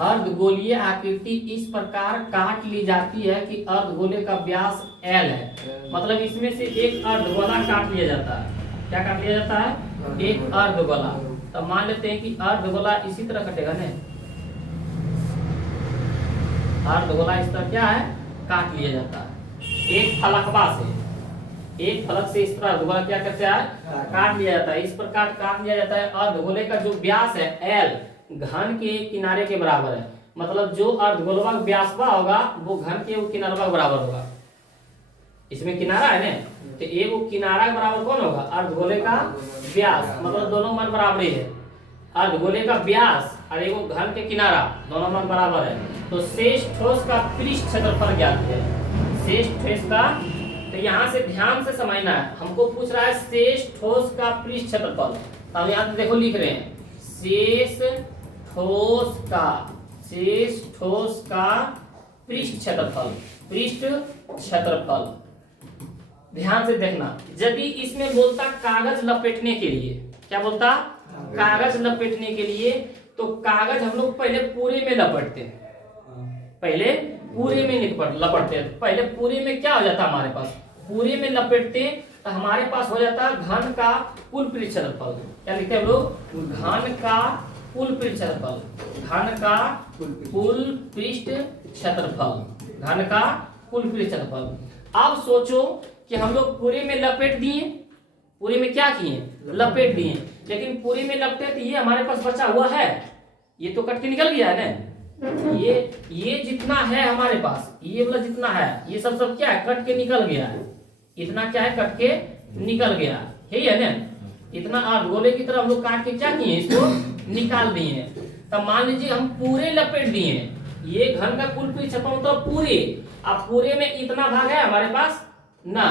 अर्धगोलीय आकृति इस प्रकार काट ली जाती है कि अर्धगोले का व्यास L है। मतलब इसमें से एक अर्धगोला काट लिया जाता है। क्या काट लिया जाता है एक अर्धगोला। तो मान लेते हैं कि अर्धगोला इसी तरह कटेगा ना, अर्धगोला इस तरह क्या है काट लिया जाता है एक फलकवा से, एक फलक से इस तरह अर्धगोला क्या करते हैं काट लिया जाता है। इस प्रकार काट लिया जाता है। अर्धगोले का जो व्यास है L घन के किनारे के बराबर है। मतलब जो अर्धगोलवा व्यासवा होगा वो घन के किनारवा के बराबर होगा। इसमें किनारा है ना, तो एक वो किनारा के बराबर कौन होगा, अर्धगोले का व्यास, मतलब दोनों मान बराबर ही है। अर्धगोले का व्यास और एक वो घन के किनारा दोनों मान बराबर है, तो शेष ठोस का पृष्ठ क्षेत्रफल ज्ञात है। शेष ठोस का, तो यहाँ से ध्यान से समझना है, हमको पूछ रहा है शेष ठोस का पृष्ठ क्षेत्रफल। अब यहाँ पे देखो लिख रहे हैं शेष ठोस का पृष्ठ क्षेत्रफल, पृष्ठ क्षेत्रफल। ध्यान से देखना, यदि इसमें बोलता कागज लपेटने के लिए, क्या बोलता, कागज लपेटने के लिए, तो कागज हम लोग पहले पूरे में लपेटते हैं, पहले पूरे में लपेटते हैं। पहले पूरे में क्या हो जाता है हमारे पास, पूरे में लपेटते तो हमारे पास हो जाता है घन का कुल पृष्ठ क्षेत्रफल। क्या लिखते हैं हम लोग, घन का कुल पृष्ठ क्षेत्रफल, घन का कुल पृष्ठ क्षेत्रफल, घन का कुल पृष्ठ क्षेत्रफल। अब सोचो कि हम लोग पूरे में लपेट दिए, पूरे में क्या किए, लपेट दिए, लेकिन पूरे में लपेटे तो ये हमारे पास बचा हुआ है, ये तो कट के निकल गया है ना, ये जितना है हमारे पास, ये वाला जितना है, ये सब क्या है, कट के निकल गया है। इतना क्या है, कट के निकल गया, यही है ना। इतना अर्धगोले की तरह हम लोग काट के क्या किए, इसको निकाल दिए। तब मान लीजिए हम पूरे लपेट दिए, ये घन का कुल पृष्ठ क्षेत्रफल मतलब पूरे, अब पूरे में इतना भाग है हमारे पास ना,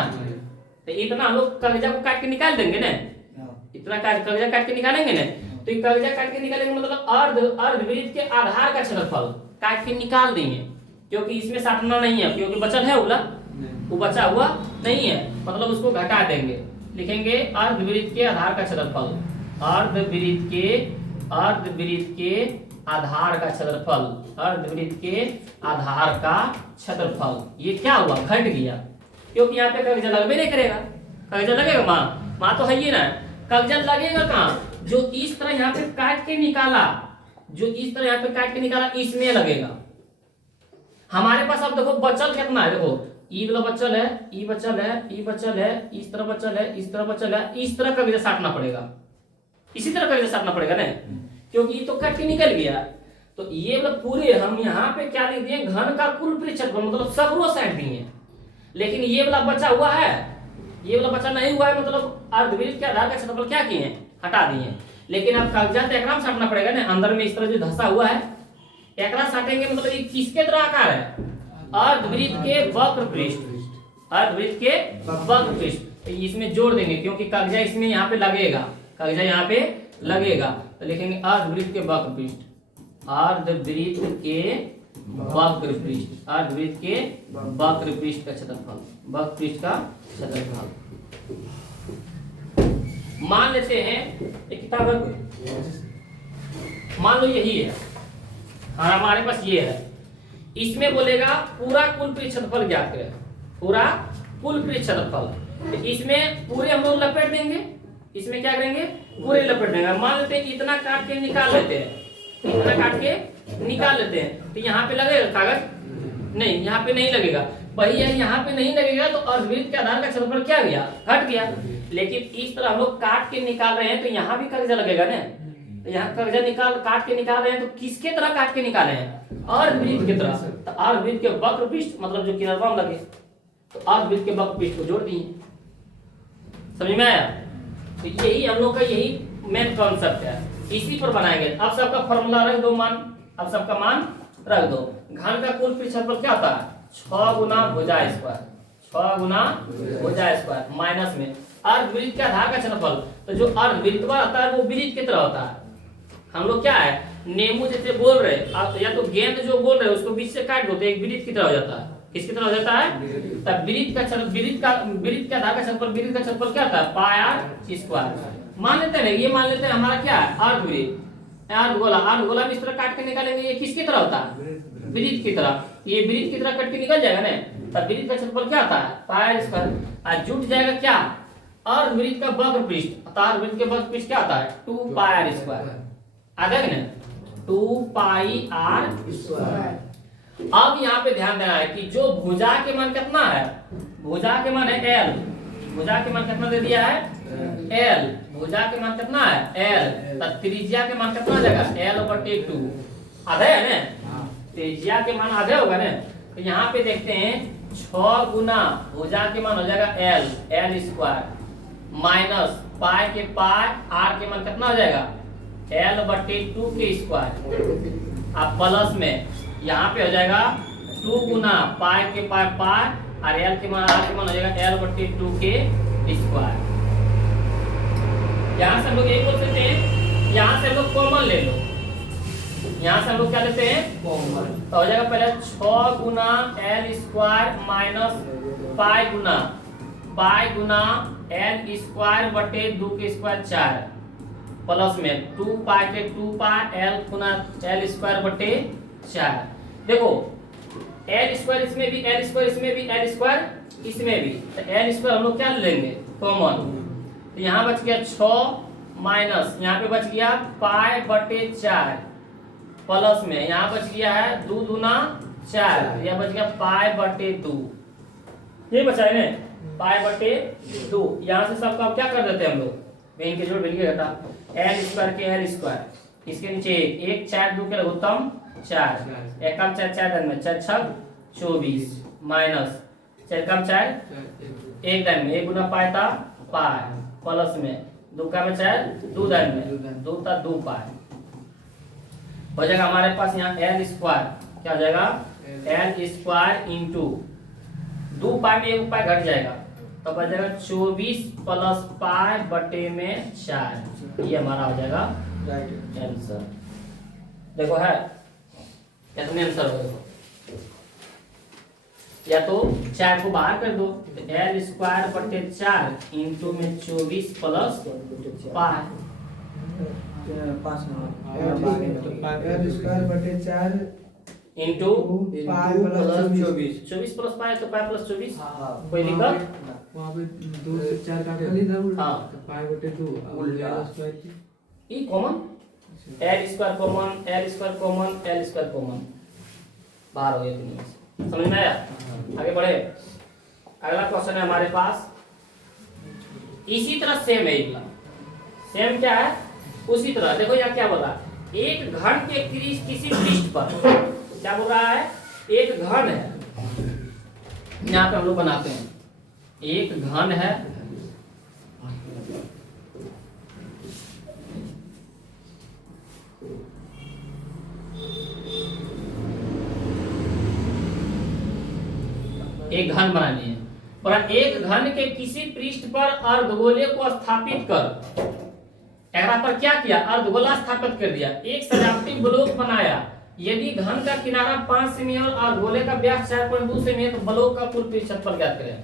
तो इतना हम लोग कगजा को काट के निकाल देंगे ना, इतना कगजा काट के निकालेंगे ना, तो ये कगजा काट के निकालेंगे मतलब अर्धवृत्त के आधार का क्षेत्रफल काट के निकाल देंगे, क्योंकि इसमें साटना नहीं है, क्योंकि बचल है उला, वो बचा हुआ नहीं है, मतलब उसको घटा देंगे। लिखेंगे अर्धवृत्त के आधार का क्षेत्रफल, अर्धवृत्त के आधार का क्षेत्रफल, अर्धवृत्त के आधार का क्षेत्रफल। ये क्या हुआ, घट गया, क्योंकि यहाँ पे कगजा लगबे नहीं करेगा। कगजा लगेगा माँ तो है ही ना, कगजा लगेगा कहाँ, जो इस तरह यहाँ पे काट के निकाला, जो इस तरह यहाँ पे काट के निकाला, इसमें लगेगा। हमारे पास अब देखो बचल कितना है, देखो ई वाला बचल है, ई बचल है, ई बचल है, इस तरह बचल है, इस तरह बचल है, इस तरह कगजा साटना पड़ेगा, इसी तरह कगजा साटना पड़ेगा ना, क्योंकि ये तो कट के निकल गया। तो ये मतलब पूरे हम यहाँ पे क्या लिख दिए, घन का कुल पृष्ठ क्षेत्रफल, मतलब सबरो साट दिए, लेकिन ये वाला बचा हुआ है, ये वाला बचा नहीं हुआ है, मतलब अर्धवृत्त के आधार का क्षेत्रफल क्या किए, हटा दिए। लेकिन अब कागजात एकरा में साटना पड़ेगा ना, अंदर में इस तरह जो धंसा हुआ है, एकरा साटेंगे, मतलब ये किसके तरह आकार है, अर्धवृत्त के वक्र पृष्ठ, अर्धवृत्त के वक्र पृष्ठ। तो इसमें जोड़ देंगे, क्योंकि कगजा इसमें यहाँ पे लगेगा, कगजा यहाँ पे लगेगा, तो लिखेंगे अर्धवृत्त के वक्र पृष्ठ, अर्धवृत्त के वक्र पृष्ठ, अर्धवृत्त के वक्र पृष्ठ का क्षेत्रफल, वक्र पृष्ठ का क्षेत्रफल। मान लेते हैं एक किताब है, मान लो यही है, हाँ हमारे पास ये है, इसमें बोलेगा पूरा कुल पृष्ठ क्षेत्रफल ज्ञात करें, पूरा कुल पृष्ठ क्षेत्रफल। इसमें पूरे हम लोग लपेट देंगे, इसमें क्या करेंगे, पूरे लपेट देंगे। मान लेते हैं इतना काट के निकाल लेते हैं, इतना काट के निकाल लेते हैं, तो यहाँ पे लगेगा कागज, नहीं यहाँ पे नहीं लगेगा, वही है यहाँ पे नहीं लगेगा, तो अर्धवृत्त के आधार का क्षेत्रफल क्या गया, घट गया। लेकिन इस तरह हम लोग काट के निकाल रहे हैं, तो यहाँ भी कगजा लगेगा ना, तो यहाँ कगजा काट के निकाल रहे हैं, तो किसके तरह काट के निकाले हैं, अर्धवृत्त की तरह। तो अर्धवृत्त के वक्र पृष्ठ मतलब जो किनारा में लगे, तो अर्धवृत्त के वक्र पृष्ठ को जोड़ दिए। समझ में आया, तो यही हम लोग का यही मेन कॉन्सेप्ट है, इसी पर बनाएंगे। अब सबका फॉर्मूला रख दो, मान अब सबका मान रख दो। घन का कुल पृष्ठ क्षेत्रफल क्या होता है, 6 गुना भुजा स्क्वायर, 6 गुना भुजा स्क्वायर माइनस में अर्धवृत्त के आधार का क्षेत्रफल। तो जो अर्धवृत्त होता है वो वृत्त की तरह होता है। हम लोग क्या है, नेमू जैसे बोल रहे आप, या तो गेंद जो बोल रहे हैं उसको बीच से काट दो तो एक वृत्त की तरह हो जाता है। किसकी तरह हो जाता है, तब वृत्त के आधार का क्षेत्रफल, वृत्त का क्षेत्रफल क्या होता है, पाई आर स्क्वायर। मान लेते हैं, ये मान लेते हैं हमारा क्या है, अर्धवृत्त, अर्धगोला, अर्धगोला में इस तरह काट के निकालेंगे, ये किसकी तरह होता है, वृत्त की तरह। ये वृत्त की तरह कट के निकल जाएगा ना, तब वृत्त का क्षेत्रफल क्या होता है, पाई आर स्क्वायर। आज जुट जाएगा क्या, अर्धवृत्त का वक्र पृष्ठ, अर्धवृत्त के वक्र पृष्ठ क्या होता है, 2 पाई आर स्क्वायर। आ जाएगा ना, 2 पाई आर स्क्वायर। अब यहाँ पे ध्यान देना है कि जो भुजा के मान कितना है, भुजा के मान है एल, भुजा के मान कितना दे दिया है, एल, भुजा के मान कितना है, एल, तब त्रिज्या के मान कितना आ जाएगा, एल/2 आधे है ना, त्रिज्या के मान आधे होगा ना, तो यहाँ पे देखते हैं 6 गुना भुजा के मान हो जाएगा एल स्क्वायर माइनस पाई के पाई आर के मान कितना हो जाएगा L/2 के स्क्वायर। अब प्लस में यहाँ पे हो जाएगा 2 गुना पाई के पाई और एल के मान आर के मान हो जाएगा L/2 के स्क्वायर। यहाँ से हम लोग यही बोल सकते हैं, यहाँ से हम लोग कॉमन ले लो, यहाँ से हम लोग क्या लेते हैं कॉमन, तो हो जाएगा पहले 6 गुना एल स्क्वायर माइनस पाई गुना एल स्क्वायर बटे 2 के स्क्वायर 4 प्लस में 2 पाई के 2 पाई एल गुना एल स्क्वायर बटे 4। देखो एल स्क्वायर इसमें भी, एल स्क्वायर इसमें भी, एल स्क्वायर इसमें भी, तो एल स्क्वायर हम लोग क्या लेंगे कॉमन, तो यहाँ बच गया 6 माइनस यहाँ पे बच गया पाई बटे 4 प्लस में यहाँ बच गया है 2 दूना 4, यह बच गया पाई बटे 2, ये बचा है ना पाई बटे 2। यहाँ से सबका क्या कर देते हैं हम लोग, बेन के जोड़ बेन के घटा, एल स्क्वायर के एल स्क्वायर, इसके नीचे 1 4 2 के लघुत्तम 4, 1 कम 4 4 दान में 4 6 24 माइनस 4 कम 4 1 दान में 1 गुना पाई था पाई प्लस में 2 का में 4 2 दान में 2 था 2 पाई हो जाएगा हमारे पास यहाँ एल स्क्वायर क्या हो जाएगा एल स्क्वायर इंटू 2 पाई में 1 पाई घट जाएगा तो बच जाएगा 24 प्लस पाई बटे में 4, ये हमारा हो जाएगा राइट आंसर। देखो है कितने आंसर हो देखो, या तो 4 को बाहर कर दो तो एल स्क्वायर बटे 4 इंटू में 24 प्लस पाई एल स्क्वायर बटे 4 into pi plus 24 plus pi तो पाई प्लस 24, कोई दिक्कत वहाँ पे 2 से 4 का खाली था उल्टा, हाँ। तो पाई बटे 2 उल्टा। Square common L square common L square common L square common बाहर हो गया तीन में से। समझ में आया? आगे बढ़े, अगला क्वेश्चन है हमारे पास इसी तरह सेम है, अगला सेम क्या है उसी तरह। देखो यहाँ क्या बोल रहा है, एक घन के किसी पृष्ठ पर क्या बोल रहा है, एक घन है, यहाँ पे हम लोग बनाते हैं एक घन है एक घन बना लिए और एक घन के किसी पृष्ठ पर अर्धगोले को स्थापित कर एरा पर क्या किया अर्धगोला स्थापित कर दिया, एक सजावटी ब्लॉक बनाया, यदि घन का किनारा 5 सेमी और अर्धगोले का व्यास 4.2 सेमी है तो ब्लॉक का कुल पृष्ठफल ज्ञात करें।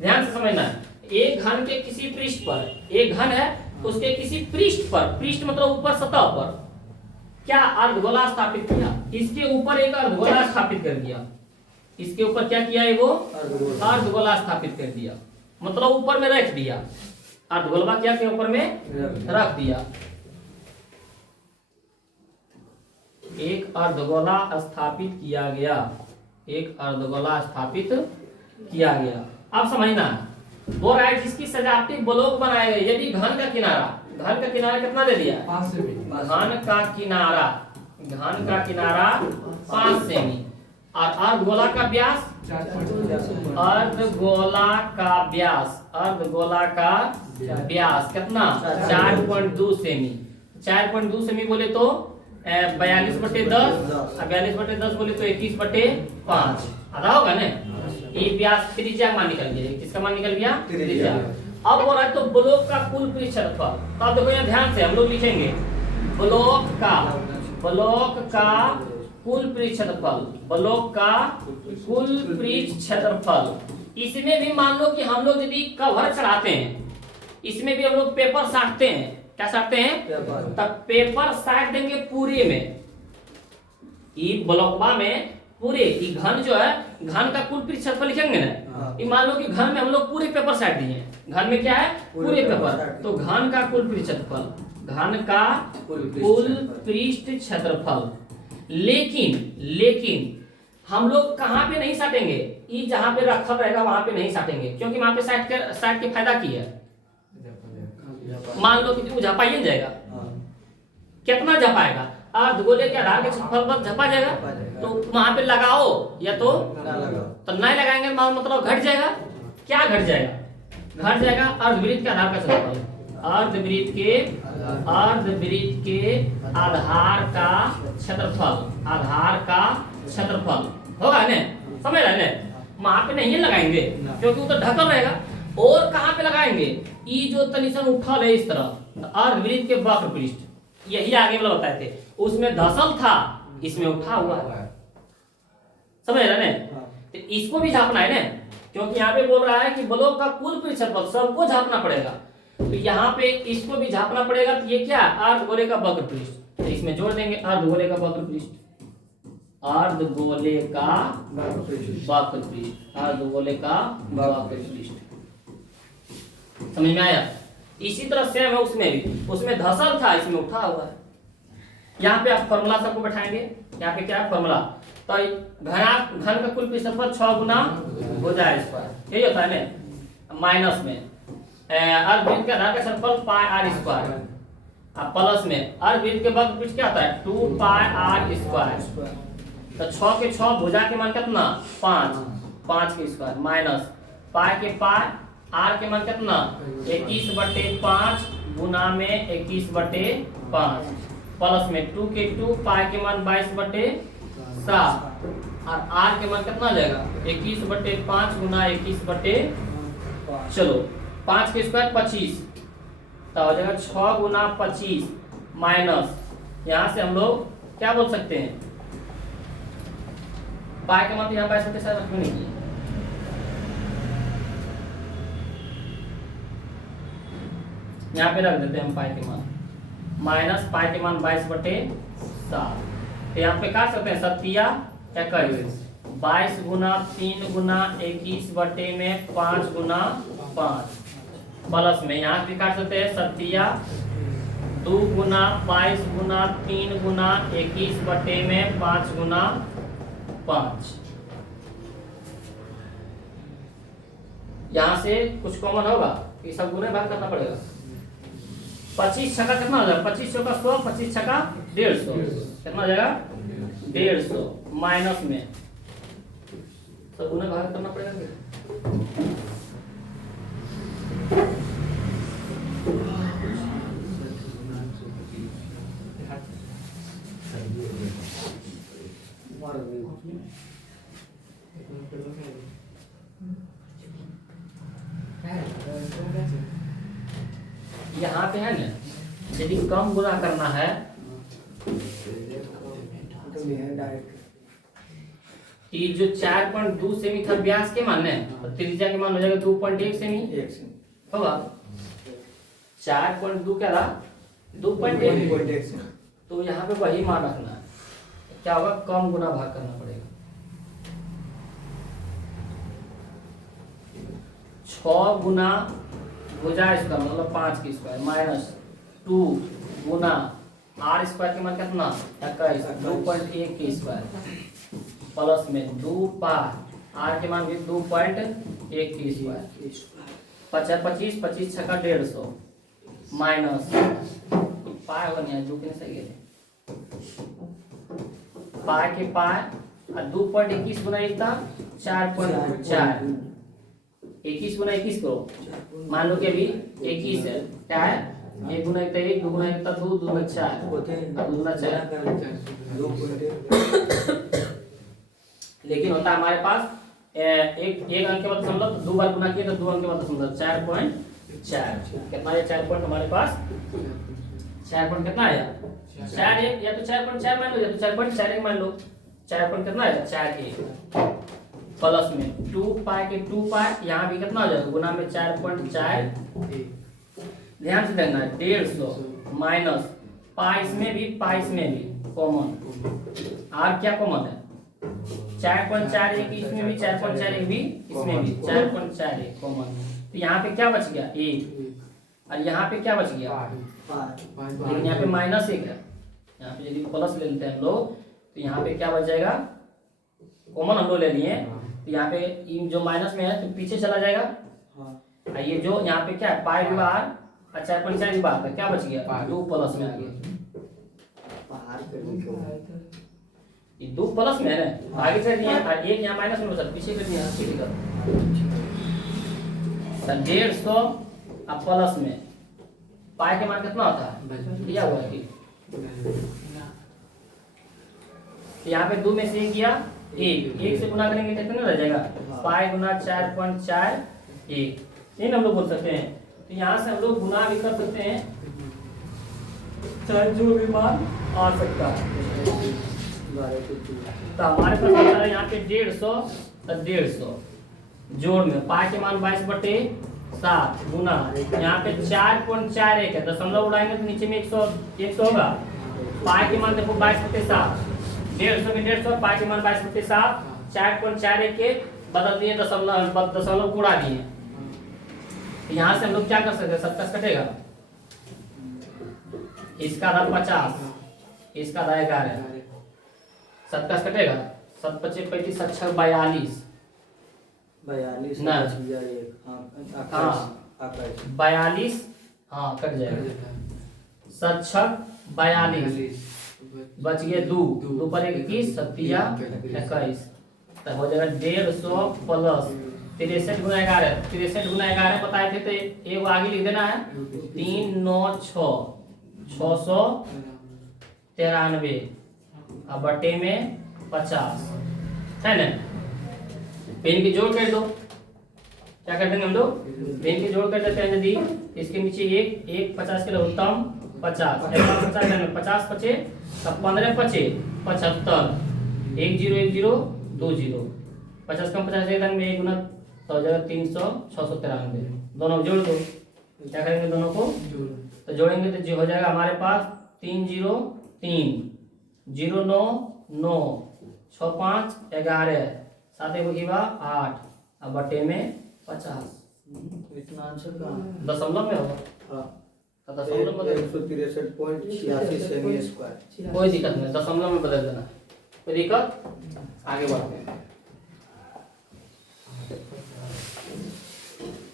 ध्यान से समझना है, एक घन के किसी पृष्ठ पर, एक घन है उसके किसी पृष्ठ पर, पृष्ठ मतलब ऊपर सतह पर क्या अर्धगोला स्थापित किया, इसके ऊपर एक अर्धगोला स्थापित कर दिया, इसके ऊपर क्या किया है वो अर्धगोला स्थापित कर दिया, मतलब ऊपर में रख दिया, अर्धगोला क्या के ऊपर में रख दिया, एक अर्धगोला स्थापित किया गया, एक अर्धगोला स्थापित किया गया। अब समझना बोल रहा है जिसकी सजावटी ब्लॉक बनाया गया, यदि घन का किनारा कितना दे दिया 5 सेमी, घन का किनारा 5 सेमी और अर्धगोला का व्यास 4.2 अर्धगोला का व्यास कितना 4.2 सेमी, 4.2 सेमी बोले तो 42/10 और 42/10 बोले तो 21/5 आधा होगा ना, ये व्यास त्रिज्या मान निकल गया, किसका मान निकल गया त्रिज्या। अब बोल रहा है तो ब्लॉक का कुल पृष्ठफल, तो अब देखो यहाँ ध्यान से हम लोग लिखेंगे ब्लॉक का कुल पृष्ठफल, ब्लॉक का कुल पृष्ठफल। इसमें भी मान लो कि हम लोग यदि कवर चढ़ाते हैं, इसमें भी हम लोग पेपर साटते हैं, क्या साटते हैं तब पेपर साट देंगे पूरे में, ये ब्लॉकवा में पूरे ये घन जो है घन का कुल पृष्ठफल लिखेंगे ना, ये मान लो कि घन में हम लोग पूरे पेपर साट दिए, घन में क्या है पूरे पेपर, तो घन का कुल पृष्ठफल, घन का कुल पृष्ठ क्षेत्रफल। लेकिन हम लोग कहाँ पे नहीं साटेंगे, ये जहां पे रखा रहेगा वहां पे नहीं साटेंगे, क्योंकि वहां पे साट के फायदा की है, मान लो कि वो झपाई जाएगा, कितना झपाएगा अर्धगोले के आधार के क्षेत्रफल पर झपा जाएगा, तो वहां पे लगाओ या तो ना लगाओ। तो नहीं लगाएंगे मतलब घट जाएगा। क्या घट जाएगा? घट जाएगा अर्धवृत्त के आधार का क्षेत्रफल। अर्धवृत्त के आधार का क्षेत्रफल, आधार का क्षेत्रफल होगा ना, समझ रहे हैं? वहां पे नहीं लगाएंगे क्योंकि वो तो ढकल रहेगा। और कहाँ पे लगाएंगे? ये जो तनिसन उठल है इस तरह, अर्धवृत्त के वक्र पृष्ठ, यही आगे वाला बताए थे, उसमें धसल था, इसमें उठा हुआ है, समझ रहे हैं? तो इसको भी झापना है ना, क्योंकि यहाँ पे बोल रहा है कि ब्लॉक का कुल पृष्ठफल सबको झापना पड़ेगा, तो यहाँ पे इसको भी झापना पड़ेगा। तो ये क्या? अर्धगोले का वक्र पृष्ठ, तो इसमें जोड़ देंगे अर्धगोले का वक्र पृष्ठ, अर्धगोले का वक्र पृष्ठ, अर्धगोले का वक्र पृष्ठ। समझ में आया? इसी तरह सेम है उसमें भी, उसमें धसल था, इसमें उठा हुआ है। यहाँ पे आप फॉर्मूला सबको बैठाएंगे। यहाँ पे क्या है फॉर्मूला? तो घन का कुल पृष्ठफल 6 गुना भुजा स्क्वायर, यही होता है ना, माइनस में अर्धवृत्त के आधार का क्षेत्रफल पाई आर स्क्वायर, अब प्लस में अर्धवृत्त के वक्र पृष्ठ क्या होता है 2 पाई आर स्क्वायर। तो 6 के 6 भुजा के मान कितना 5 के स्क्वायर, माइनस पाई के पाई आर के मान कितना 21/5 गुना में 21/5, प्लस में 2 के 2 पाई के मान 22/7 और आर के मान कितना हो जाएगा 21/5 गुना 21/5, चलो 5 के स्क्वायर 25, तो हो जाएगा 6 गुना 25 माइनस, यहाँ से हम लोग क्या बोल सकते हैं, पाई के मान तो यहाँ 22/7 रखने नहीं किए, यहाँ पे रख देते हैं हम पाई के मान, माइनस पाई के मान 22/7, तो यहाँ पे काट सकते हैं 7 22 गुना 3 गुना 21 में 5 गुना 5, प्लस में यहाँ पे काट सकते हैं 7 2 गुना 22 गुना 3 गुना 21 में 5 गुना 5। यहाँ से कुछ कॉमन होगा, ये सब गुने भाग करना पड़ेगा। 25 छक्का कितना हो जाएगा 25 चौका 100, 25 छक्का 150, कितना हो जाएगा 150 माइनस में सब गुने भाग करना पड़ेगा। यहाँ पे है ना, यदि कम गुना करना है ये जो 4.2 सेमी था व्यास के मान है, तो त्रिज्या के मान हो जाएगा 2.1 सेमी होगा। 4.2 क्या रहा 2.1, तो यहाँ पे वही मान रखना है, क्या होगा कम गुना भाग करना पड़ेगा। 6 गुना भुजा स्क्वायर मतलब 5 की स्क्वायर माइनस 2 गुना आर स्क्वायर के मान कितना 21 2.1 की स्क्वायर, प्लस में 2 पाई आर के मान भी 2.1 की स्क्वायर, 25 25 छक्का 150 माइनस पाई होगा नहीं जो कि सही है पाई के पाई और 2.21 गुना एक था 4.4, 21 गुना 21 करो, मान लो कि अभी 21 है, क्या है 1 गुना 1 2 गुना 1 2 2 गुना 4 2 गुना 4, लेकिन होता है हमारे पास एक अंक के बाद दशमलव, 2 बार गुना किए तो 2 अंक के बाद दशमलव 4.4, कितना है 4 पॉइंट हमारे पास 4 पॉइंट कितना आया 4 1 या तो 4.4 मान लो या तो 4.41 मान लो, 4 पॉइंट कितना आएगा 4 1 प्लस में 2 पाई के 2 पाई, यहाँ भी कितना हो जाएगा गुना में 4.4, ध्यान से देखना है 150 माइनस पाई इसमें भी कॉमन, आर क्या कॉमन है 4.41 इसमें भी 4.41 भी इसमें भी 4.41 कॉमन, तो यहाँ पे क्या बच गया 1 और यहाँ पे क्या बच गया लेकिन यहाँ पे -1 है, यहाँ पे यदि प्लस ले लेते हैं हम लोग तो यहाँ पे क्या बच जाएगा कॉमन हम लोग ले लिए, तो यहाँ पे जो माइनस में है तो पीछे चला जाएगा, और ये जो यहाँ पे क्या है पाई भी बाहर और 4.4 भी बाहर, क्या बच गया 2 प्लस में आ गया, ये 2 प्लस में है ना, आगे चढ़ दिए और 1 यहाँ माइनस में बचा, पीछे कर दिया, पीछे कर। तो 150 अब प्लस में पाई के मान कितना होता है, दिया हुआ है। यहाँ पे 2 में से 1 गया, 1 से गुना करेंगे तो कितना रह जाएगा, पाई गुना 4.41, ये हम लोग बोल सकते हैं। तो यहाँ से हम लोग गुना भी कर सकते हैं, चाहे जो भी मान आ सकता है। तो हमारे पास आ रहा है यहाँ पे 150 तो 150 जोड़ में पाई के मान 22/7 गुना यहाँ पे 4.41 है, दशमलव उड़ाएंगे तो नीचे में 100 होगा। पाई के मान देखो 22/7, 150 में 150, पाई के मान 22/7, 4.41 के बदल दिए दशमलव उड़ा दिए। यहाँ से हम लोग क्या कर सकते हैं, 27 कटेगा, इसका आधा 50, इसका आधा 11, 27 कटेगा, 7 25 35 7 42 ना, हाँ 42, हाँ कट जाएगा, 7 42 बच गए 2 पर 21 7 21, तो हो जाएगा 150 प्लस 63 गुना 11, 63 गुना 11 बताए थे तो एक आगे लिख देना है, 3 9 6 693 अब बटे में 50 है ना। पेन की जोड़ कर दो, क्या कर देंगे हम लोग, पेन की जोड़ कर देते हैं। यदि इसके नीचे 1 50 के उत्तम 50 50 पचे तब 15 पचे 75 1 0 1 0 2 0 50 कम 50 में 1 गुना तो हो जाएगा 300 693, दोनों जोड़ दो। क्या करेंगे दोनों को तो जोड़ेंगे तो जो हो जाएगा हमारे पास 3 0 3 0 9 9 6 5 11 7 1 8 अब बटे में 50, इतना आंसर कहाँ, दशमलव में होगा, तो दशमलव में 163.86 सेमी स्क्वायर। कोई दिक्कत नहीं, दशमलव में बदल देना, कोई दिक्कत। आगे बढ़ते हैं,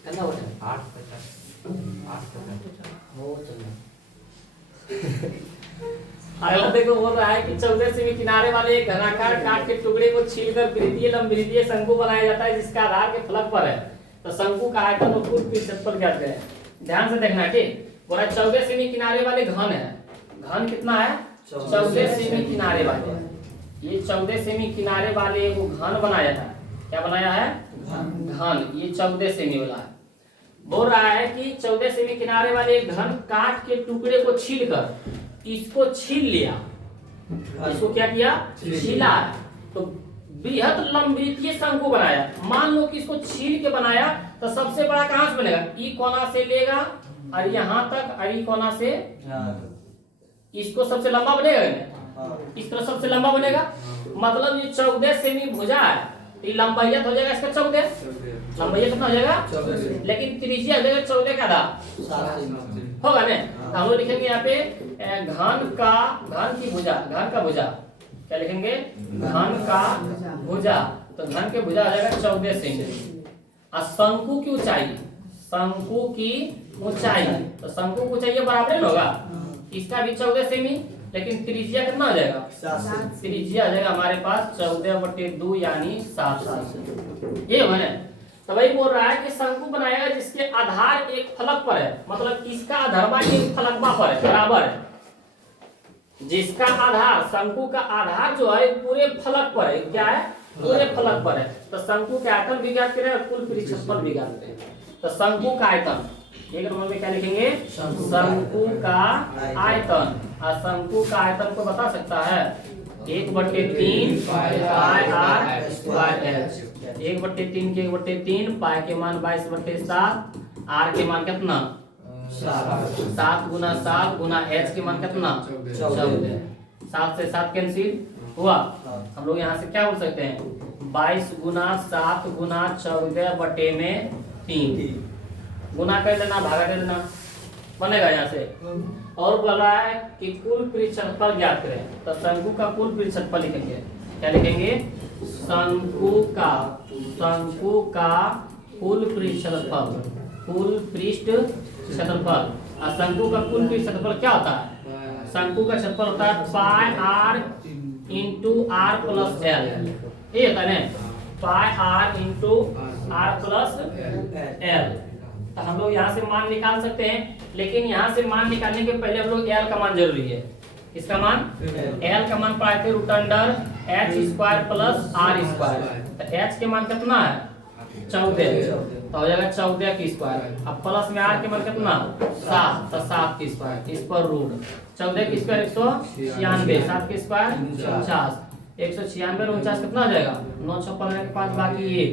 कितना बचा, 8 हो चलना। अगला देखो बोल रहा है कि 14 सेमी किनारे वाले एक घनाकार काट के टुकड़े को छीलकर वृत्तीय लंबवृत्तीय शंकु बनाया जाता है जिसका आधार के फलक पर है। तो शंकु का आयतन और कुल क्षेत्रफल ज्ञात करें। ध्यान से देखना, ठीक। बोला 14 सेमी किनारे वाले घन है, घन कितना है, 14 सेमी किनारे वाले। ये 14 सेमी किनारे वाले वो घन बनाया था, क्या बनाया है, घन। ये 14 सेमी वाला है। बोल रहा है कि 14 सेमी किनारे वाले घन काट के टुकड़े को छीलकर इसको छील लिया, इसको क्या किया, छीला है, तो बृहद लंबवृत्तीय शंकु बनाया। मान लो कि इसको छील के बनाया तो सबसे बड़ा कहां से बनेगा, ई कोना से लेगा और यहां तक, और ई कोना से इसको सबसे लंबा बनेगा, इस तरह सबसे लंबा बनेगा। मतलब ये 14 सेमी भुजा है, तो ये लंबाइयत हो जाएगा इसका 14, लंबाइयत कितना हो जाएगा, लेकिन त्रिज्या हो जाएगा 14 का आधा होगा ना। तो हम लोग लिखेंगे यहाँ पे घन की भुजा, घन का भुजा क्या लिखेंगे, घन का भुजा। तो घन के भुजा आ जाएगा 14 सेमी। और शंकु की ऊंचाई, शंकु की ऊंचाई, तो शंकु की ऊंचाई बराबर होगा, इसका भी 14 सेमी, लेकिन त्रिज्या कितना हो जाएगा, त्रिज्या आ जाएगा हमारे पास 14/2 यानी 7। ये होगा ना। तो वही बोल रहा है कि शंकु बनाएगा जिसके आधार एक फलक पर है, मतलब इसका आधार एक फलकवा पर है, बराबर है। जिसका आधार, शंकु का आधार जो है पूरे फलक पर है, क्या है, पूरे फलक पर है। तो शंकु के आयतन भी ज्ञात करें और कुल क्षेत्रफल भी ज्ञात करें। तो शंकु का आयतन एक नंबर में क्या लिखेंगे, शंकु का आयतन। और शंकु का आयतन को बता सकता है 1/3 पाई आर स्क्वायर एच। 1/3 के 1/3 पाई के मान 22/7, आर के मान कितना 7 गुना 7 गुना एच के मान कितना 14। 7 से 7 कैंसिल हुआ। हम लोग यहाँ से क्या बोल सकते हैं, 22 गुना 7 गुना 14 बटे में 3 गुना कर देना, भागा दे देना, बनेगा यहाँ से। और बोल रहा है कि कुल क्षेत्रफल ज्ञात करें। तो शंकु का कुल क्षेत्रफल लिखेंगे, क्या लिखेंगे, शंकु का कुल क्षेत्रफल, कुल पृष्ठ क्षेत्रफल। और शंकु का कुल क्षेत्रफल क्या होता है, शंकु का क्षेत्रफल होता है pi R into R plus L, ये होता है ना, pi R into R plus L. तो हम लोग यहाँ से मान निकाल सकते हैं, लेकिन यहाँ से मान निकालने के पहले हम लोग एल का मान जरूरी है। इसका मान एल का मान पाए थे root under h square plus r square. तो एच के मान कितना है 14, तो हो जाएगा 14 की स्क्वायर। अब प्लस में आर के मान कितना 7, तो 7 की स्क्वायर, इस पर रूट 14 की स्क्वायर 196, 7 की स्क्वायर 50, 196 और 49 कितना हो जाएगा 9 6 15 के 5 बाकी 1,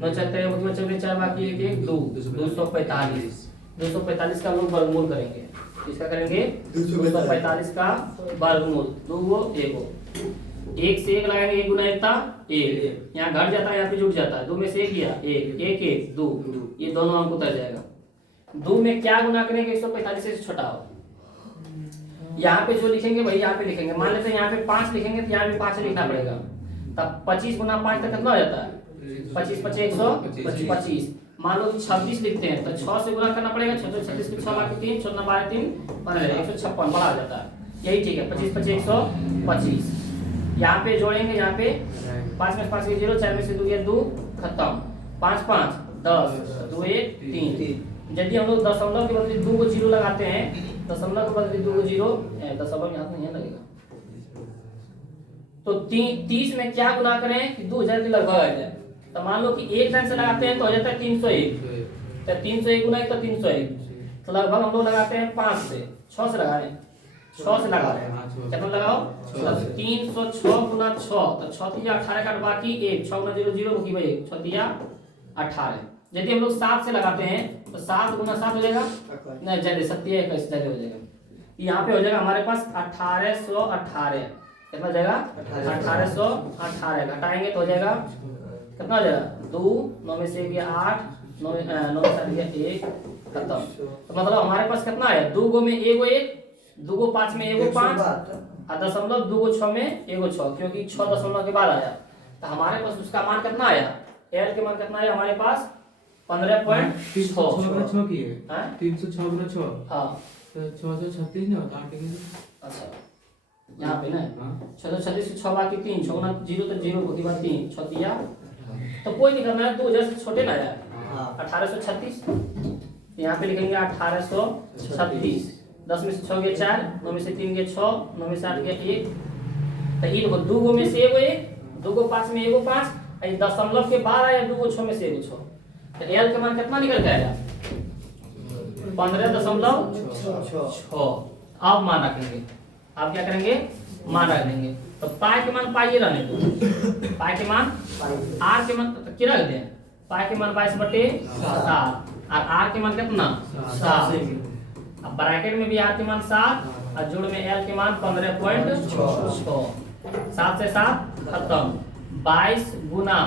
9 4 13 24 4 बाकी 1 1 2, 245। 245 का हम लोग वर्गमूल करेंगे। इसका करेंगे 245 का वर्गमूल, 2 वो 1 हो, 1 से 1 लगाएंगे, 1 गुना 1, यहाँ घट जाता है, यहाँ पे जुट जाता है, 2 में से 1 गया 1 1 1 2, ये दोनों अंक उतर जाएगा। 2 में क्या गुना करेंगे 145 से छोटा हो, यहाँ पे जो लिखेंगे वही यहाँ पे लिखेंगे। मान लेते हैं यहाँ पे 5 लिखेंगे तो यहाँ पे 5 लिखना पड़ेगा, तब 25 गुना 5 तक कितना हो जाता है 25 25 125। मान लो 26 लिखते हैं तो 6 से गुना करना पड़ेगा, 6 26 के 6 बाकी 3, 6 12 3 15, 156 बड़ा आ जाता है, यही ठीक है 25 25 125। यहाँ पे जोड़ेंगे, यहाँ पे 5 में 5 0, 4 में से 2 2 खत्म, 5 5 10, 2 1 3। यदि हम लोग दशमलव के बदले 2 को 0 लगाते हैं, दशमलव के बदले 2 को 0, दशमलव यहाँ नहीं लगेगा, तो 30 में क्या गुना करें कि 2000 के लगभग आ जाए। तो मान लो कि 1 टाइम से लगाते हैं तो हो जाता है 301, तो 301 गुना 1 तो 301, तो लगभग हम लोग लगाते हैं 5 से 6 से लगा रहे हैं, 6 से लगा रहे हैं, कितना लगाओ 306 गुना 6, तो 6 3 18 का बाकी 1, 6 गुना 0 0 की भाई 6 3 18। यदि हम लोग 7 से लगाते हैं तो 7 गुना 7 हो जाएगा, नहीं ज्यादा 27 21 ज्यादा हो जाएगा, यहाँ पे हो जाएगा हमारे पास 1818, कितना जाएगा 1818, घटाएंगे तो हो जाएगा कितना हो जाएगा 2, 9 में से 1 गया 8, 9 में से 8 गया 1, खत्म। तो मतलब हमारे पास कितना आया 2 गो में 1 गो 1, 2 गो 5 में 1 गो 5, और दशमलव 2 गो 6 में 1 गो 6, क्योंकि 6 दशमलव के बाद आया। तो हमारे पास उसका मान कितना आया, एल के मान कितना आया हमारे पास 15.6 की है 306 गुना 6, हाँ तो 636 नहीं होता 8 के। अच्छा यहाँ पे ना 636 के 6 बाकी 3, 6 गुना 0 तो 0 होती बात 3, 6 दिया, तो कोई नहीं करना है, 2000 से छोटे ना यार, 1836 यहाँ पे लिखेंगे 1836, 10 में से 6 गया 4, 9 में से 3 गया 6, 9 में से 8 गया 1, तो ये देखो 2 गो में से 1 गो 1, 2 गो 5 में 1 गो 5, और दशमलव के बाद आया 2 गो 6 में से 1 गो 6, तो एल का मान कितना निकल के आया 15.6। अब मान रखेंगे, अब क्या करेंगे मान रख देंगे, तो पाई के मान पाई रहने दो, पाई के मान आर के मान क्या रख दें, पाई के मान 22/7 और आर के मान कितना 7, अब ब्रैकेट में भी आर के मान 7 और जोड़ में एल के मान 15.6, 7 से 7 खत्म, 22 गुना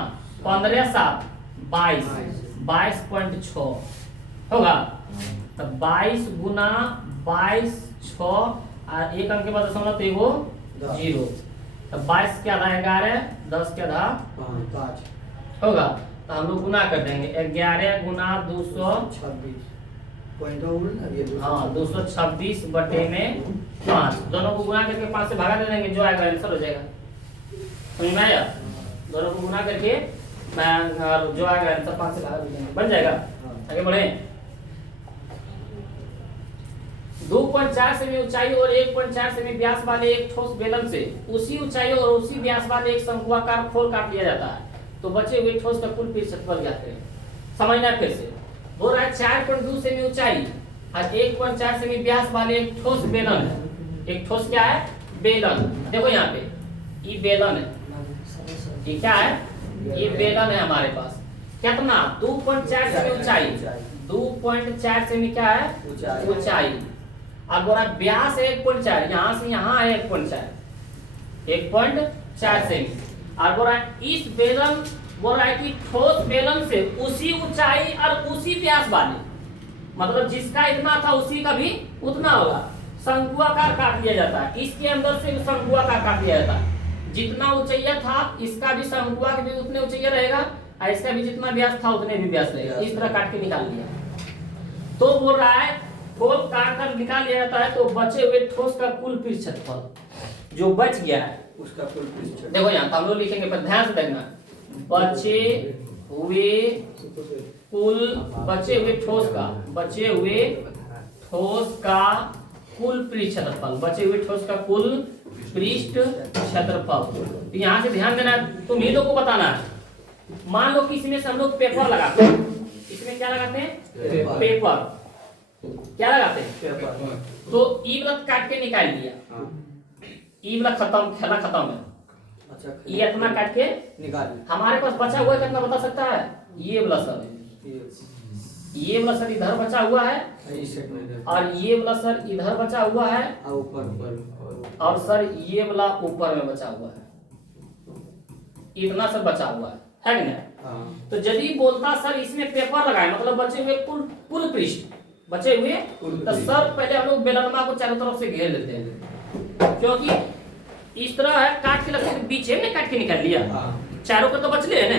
15 7 22, 22.6 होगा, तो 22 गुना 22 6 और एक अंक के बाद दशमलव तो एगो 0, तो 22 के आधा 11, 10 के आधा 5 होगा, तो हम लोग गुना कर देंगे 11 गुना 226, हाँ 226 बटे में 5, दोनों को गुना करके 5 से भागा दे देंगे, जो आएगा आंसर हो जाएगा, समझ में आया, दोनों को गुना करके मैं जो आएगा आंसर 5 से भागा दे देंगे, बन जाएगा। आगे बढ़े, 2.4 सेमी ऊंचाई और 1.4 सेमी व्यास वाले एक ठोस बेलन से उसी ऊंचाई और उसी व्यास वाले एक शंकुआकार खोल काट लिया जाता है, तो बचे हुए ठोस का कुल पीछे क्षेत्रफल ज्ञात करें। समझना फिर से, बोल रहा है 4.2 सेमी ऊंचाई और 1.4 सेमी व्यास वाले एक ठोस बेलन है, एक ठोस क्या है बेलन, देखो यहाँ पे ये बेलन है, ये क्या है ये बेलन है हमारे पास, कितना 2.4 सेमी ऊंचाई, 2.4 सेमी क्या है ऊंचाई, अब बोला व्यास है 1.4, यहाँ से यहाँ है 1.4 सेमी, और बोल रहा है इस बेलन, बोल रहा है कि ठोस बेलन से उसी ऊंचाई और उसी व्यास वाले, मतलब जिसका इतना था उसी का भी उतना होगा, शंकुआकार काट लिया जाता है, इसके अंदर से शंकुआकार काट लिया जाता है, जितना ऊंचाइया था इसका भी शंकुआ के भी उतने ऊंचाइया रहेगा और इसका भी जितना व्यास था उतने भी व्यास रहेगा, इस तरह काट के निकाल लिया। तो बोल रहा है खोल काट कर निकाल लिया जाता है, तो बचे हुए ठोस का कुल पृष्ठ क्षेत्रफल जो बच गया है उसका कुल पृष्ठ। देखो यहाँ तो हम लोग लिखेंगे, पर ध्यान से देखना, बचे हुए ठोस का कुल पृष्ठ क्षेत्रफल, बचे हुए ठोस का कुल पृष्ठ क्षेत्रफल। तो यहाँ से ध्यान देना, तुम ही लोग को बताना है। मान लो कि इसमें से हम लोग पेपर लगाते हैं, इसमें क्या लगाते हैं? पेपर। क्या लगाते हैं? पेपर। तो ई वाला काट के निकाल लिया, ई वाला खत्म, खेला खत्म है। अच्छा, ये इतना काट के निकाल। हमारे पास बचा हुआ है, कितना बता सकता है? ये वाला सर, ये वाला सर इधर बचा हुआ है, इस सेट में और ये वाला सर इधर बचा हुआ है, ऊपर और सर ये वाला ऊपर में बचा हुआ है। इतना सर बचा हुआ है कि नहीं? हाँ। तो यदि बोलता सर इसमें पेपर लगाए, मतलब बचे हुए कुल पृष्ठ बचे हुए, तो सर पहले हम लोग बेलनमा को चारों तरफ से घेर देते हैं, क्योंकि इस तरह है काट के लगते हैं, बीच में काट के निकाल लिया, चारों का तो बचले है ना,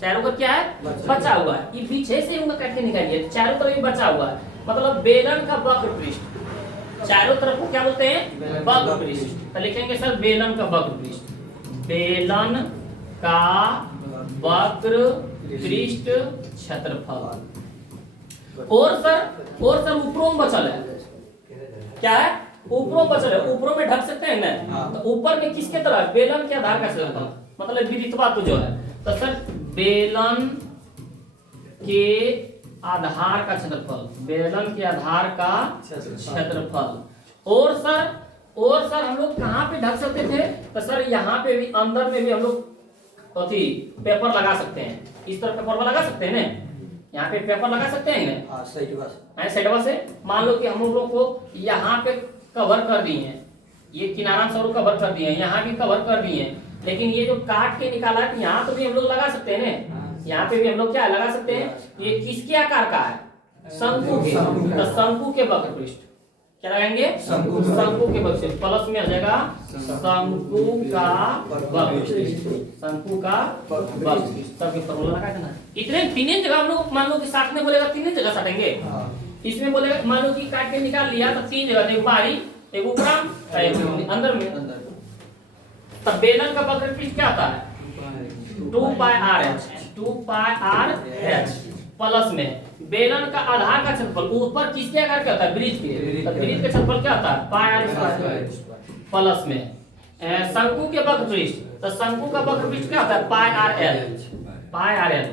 चारों का क्या है? बचा हुआ है। ये पीछे से उनका काट के निकालिए, चारों तरफ भी बचा हुआ है, मतलब बेलन का वक्र पृष्ठ। चारों तरफ को क्या बोलते हैं? वक्र पृष्ठ। तो लिखेंगे सर बेलन का वक्र पृष्ठ, बेलन का वक्र पृष्ठ क्षेत्रफल। और सर ऊपरों में बचल है, क्या है? ऊपरों बचल है, ऊपरों में ढक सकते हैं ना, तो ऊपर में किसके तरह? बेलन के आधार का क्षेत्रफल, मतलब विदितवा तो जो है, तो सर बेलन के आधार का क्षेत्रफल, बेलन के आधार का क्षेत्रफल। और सर हम लोग कहाँ पे ढक सकते थे? तो सर यहाँ पे भी, अंदर में भी हम लोग पेपर लगा सकते हैं, इस तरह पेपर लगा सकते हैं ना, यहाँ पे पेपर लगा सकते हैं ना, साइडवा से। मान लो कि हम लोगों को यहाँ पे कवर कर दिए हैं, ये किनारा सर कवर कर दिए हैं, यहाँ भी कवर कर दिए हैं, लेकिन ये जो काट के निकाला है, यहाँ तो भी हम लोग लगा सकते हैं ना, यहाँ पे भी हम लोग क्या लगा सकते हैं? ये किसके आकार का है? शंकु के। तो शंकु के वक्र पृष्ठ क्या लगाएंगे? शंकु के वक्र पृष्ठ, प्लस में आ जाएगा शंकु का वक्र पृष्ठ, शंकु का वक्र पृष्ठ। सबके फॉर्मूला लगा देना। इतने तीन जगह हम लोग, मान लो कि साथ में बोलेगा तीन जगह साटेंगे, इसमें बोलेगा मान लो कि काट के निकाल लिया तो तीन जगह, एक बाहरी, एक ऊपर, एक अंदर में। तब बेलन का वक्र पृष्ठ क्या आता है? 2πr/h प्लस में बेलन का आधार का क्षेत्रफल, ऊपर किसके आकार का होता है? ब्रिज के। तो ब्रिज का क्षेत्रफल क्या होता है? πr² प्लस में शंकु के वक्र पृष्ठ, तो शंकु का वक्र पृष्ठ क्या होता है? πrl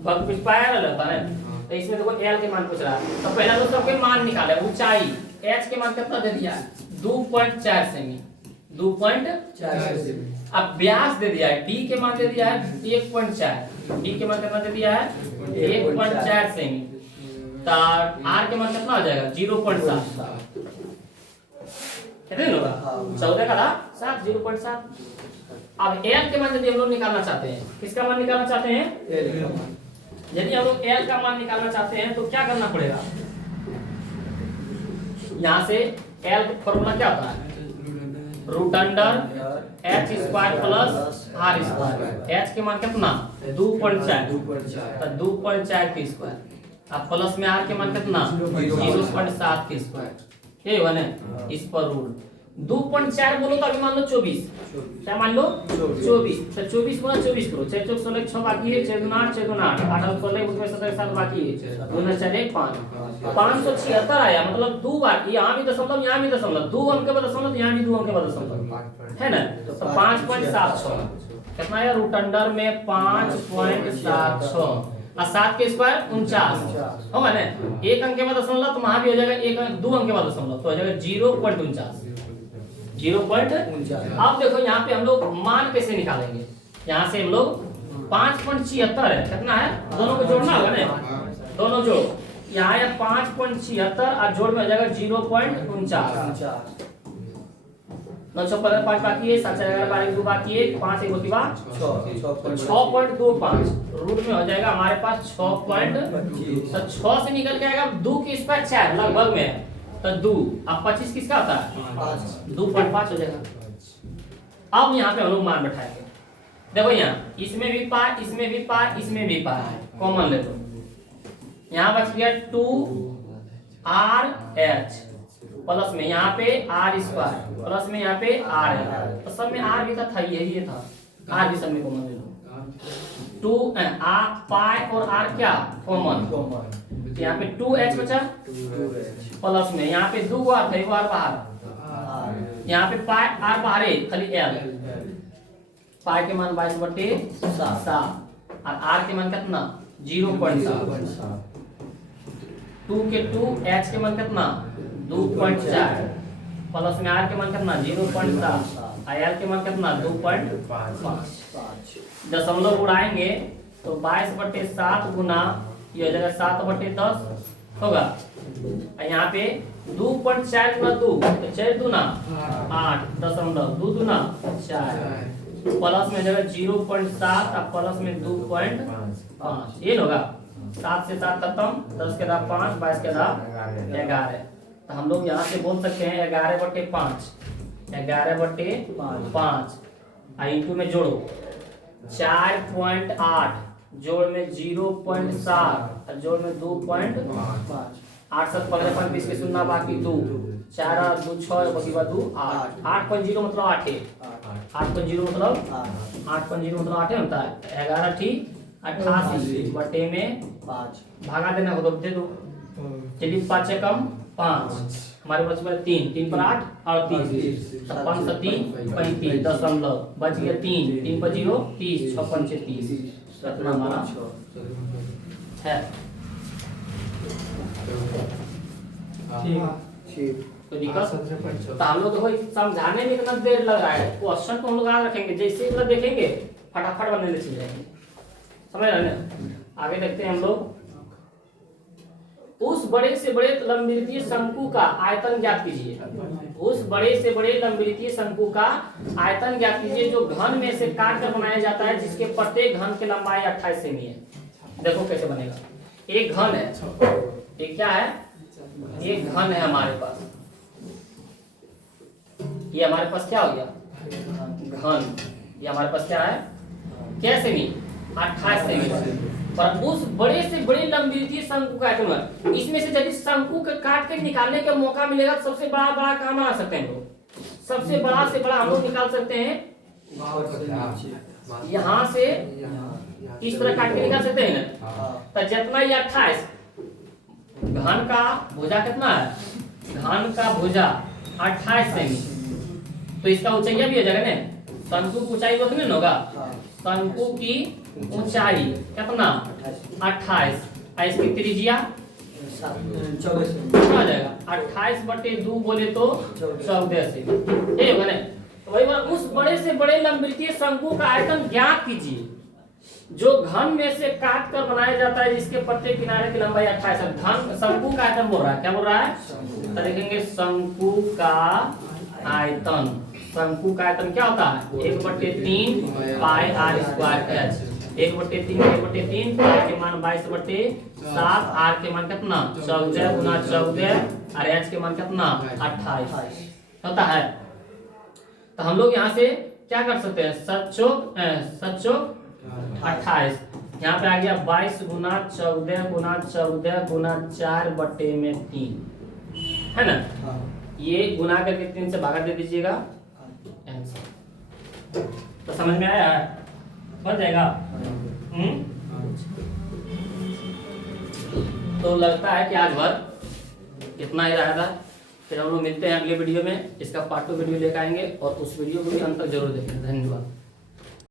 वक्र पृष्ठ πrl होता है। तो इसमें देखो l के मान पूछ रहा है, तो पहला तो सबके मान निकाले। ऊंचाई h के मान कितना दे दिया? 2.4 सेमी, 2.4 सेमी। अब व्यास दे दिया है, d के मान दे दिया है 1.4, d के मान कितना दे दिया है? 1.4 सेमी। तो r के मान कितना हो जाएगा? 0.7। कितने होगा? 14 का 7, 0.7। अब l के मान यदि हम लोग निकालना चाहते हैं, किसका मान निकालना चाहते हैं? यदि हम लोग l का मान निकालना चाहते हैं तो क्या करना पड़ेगा? यहाँ से l का फॉर्मूला क्या होता है? Root under h square plus r square. h के मान कितना? 2.4, तो 2.4 के स्क्वायर, अब प्लस में r के मान कितना? 0.7 के स्क्वायर। ये बने इस पर रूट 2.4 बोलो तो अभी मान लो 24, क्या मान लो? 24। तो 24 गुना 24 करो, 4 4 16 6 बाकी है, 4 8 4 8 8 16 उसमें 17 7 बाकी है, 2 4 1 5 576 आया। मतलब दो बार, यहाँ भी दशमलव, यहाँ भी दशमलव, 2 अंक के बाद दशमलव, यहाँ भी 2 अंक के बाद दशमलव, है ना? तो 5.76 कितना आया? रूट अंडर में 5.76 और 7 के स्क्वायर 49 होगा ना। एक अंक के बाद दशमलव तो वहां भी हो जाएगा, एक अंक 2 अंक के बाद दशमलव तो हो जाएगा 0.49। 0.49। अब देखो यहाँ पे हम लोग मान कैसे निकालेंगे? यहाँ से हम लोग 5.76 है, कितना है? दोनों को जोड़ना होगा ना, दोनों जोड़, यहाँ है 5.76 और जोड़ में हो जाएगा 0.49। 915 5 बाकी है, 7 11 12 2 बाकी है, 5 1 होती बात 6.25 रूट में हो जाएगा हमारे पास 6.25। तो 6 से निकल के आएगा 2 के स्क्वायर 4 लगभग में, तो 2 अब 25 किसका होता है? 2.5 हो जाएगा। अब यहाँ पे हम लोग मान बैठाएंगे, देखो यहाँ इसमें भी पार, इसमें भी पार, इसमें भी पार, कॉमन ले लो। यहाँ बच गया 2RH प्लस में यहाँ पे आर स्क्वायर प्लस में यहाँ पे आर है, तो सब में आर भी था ये था, आर भी सब में कॉमन ले लो। 2 आर पाई और आर क्या कॉमन, तो यहाँ पे 2h बचा प्लस में यहाँ पे 2 आर था, 1 आर बाहर, यहाँ पे पाई आर बाहर है खाली एल, पाई के मान 22/7 और आर के मान कितना 0.7, 2 के 2 h के मान कितना 2.4 प्लस में आर के मान कितना 0.7 और एल के मान कितना 2.5। दशमलव उड़ाएंगे तो 22/7 गुना ये हो जाएगा 7/10 होगा, और यहाँ पे 2.4 गुना 2 तो 4 दूना 8 दशमलव 2 दूना 4 प्लस में जगह 0.7 और प्लस में 2.5 ये होगा। 7 से 7 खत्म, 10 के दाब 5, 22 के दाब 11, तो हम लोग यहाँ से बोल सकते हैं 11/5, 11/5 इंटू में जोड़ो 4.8 जोड़ में 0.7 और जोड़ में 2.5, 8 7 15 20 के शून्य बाकी 2, 4 और 2 6 बाकी 2 8, 8.0 मतलब 8 है, 8.0 मतलब 8.0 मतलब 8 होता है। 11 ठीक 88 बटे में 5 भागा देना हो तो दे दो, चलिए 5 से कम 5 हमारे पास 3 पर 8 38, 5 से 3 35 दशमलव बच गया 3 पर 0 30 6 5 30 इतना हमारा है। तो दिक्कत तो हम लोग तो समझाने में इतना देर लग रहा है, क्वेश्चन तो हम लोग याद रखेंगे, जैसे ही देखेंगे फटाफट बनने लग जाएंगे, समझ रहे हैं। आगे देखते हैं हम लोग, उस बड़े से बड़े लंबवृत्तीय शंकु का आयतन ज्ञात कीजिए। उस बड़े से बड़े लंबवृत्तीय शंकु का आयतन ज्ञात कीजिए जो घन में से काट कर बनाया जाता है, जिसके प्रत्येक घन की लंबाई 28 सेमी है। देखो कैसे बनेगा, एक घन है, एक क्या है, एक घन है हमारे पास, ये हमारे पास क्या हो गया घन, ये हमारे पास क्या है क्या सेमी 28 सेमी। पर उस बड़े से बड़े लंबवृत्तीय शंकु का आयतन, इसमें से यदि शंकु के काट के निकालने का मौका मिलेगा तो सबसे बड़ा कहाँ बना सकते हैं हम लोग, सबसे बड़ा से बड़ा हम लोग निकाल सकते हैं यहाँ से, इस तरह काट के निकाल सकते हैं ना। तो जितना ये 28 घन का भुजा कितना है, घन का भुजा 28 सेमी, तो इसका ऊंचाई भी हो जाएगा ना, शंकु की ऊंचाई उतनी न होगा, शंकु की ऊंचाई कितना 28 और इसकी त्रिज्या 24 कितना आ जाएगा 28/2 बोले तो 14 से ये होगा ना। तो वही बात, उस बड़े से बड़े लंबवृत्तीय शंकु का आयतन ज्ञात कीजिए जो घन में से काट कर बनाया जाता है, जिसके प्रत्येक किनारे की लंबाई 28 है। घन शंकु का आयतन बोल रहा है, क्या बोल रहा है, तो देखेंगे शंकु का आयतन, शंकु का आयतन क्या होता है 1/3 पाई आर स्क्वायर एच, 1/3 पाई के मान 22/7, आर के मान कितना 14 गुना 14 और एच के मान कितना 28 होता है। तो हम लोग यहाँ से क्या कर सकते हैं, 7 चौक 28, यहाँ पे आ गया 22 गुना 14 गुना 14 गुना 4/3 है ना, ये गुना करके 3 से भागा दे दीजिएगा, तो समझ में आया, बन जाएगा। तो लगता है कि आज भर इतना ही रहा था, फिर हम लोग मिलते हैं अगले वीडियो में, इसका पार्ट 2 वीडियो लेकर आएंगे और उस वीडियो को भी अंत तक जरूर देखें। धन्यवाद।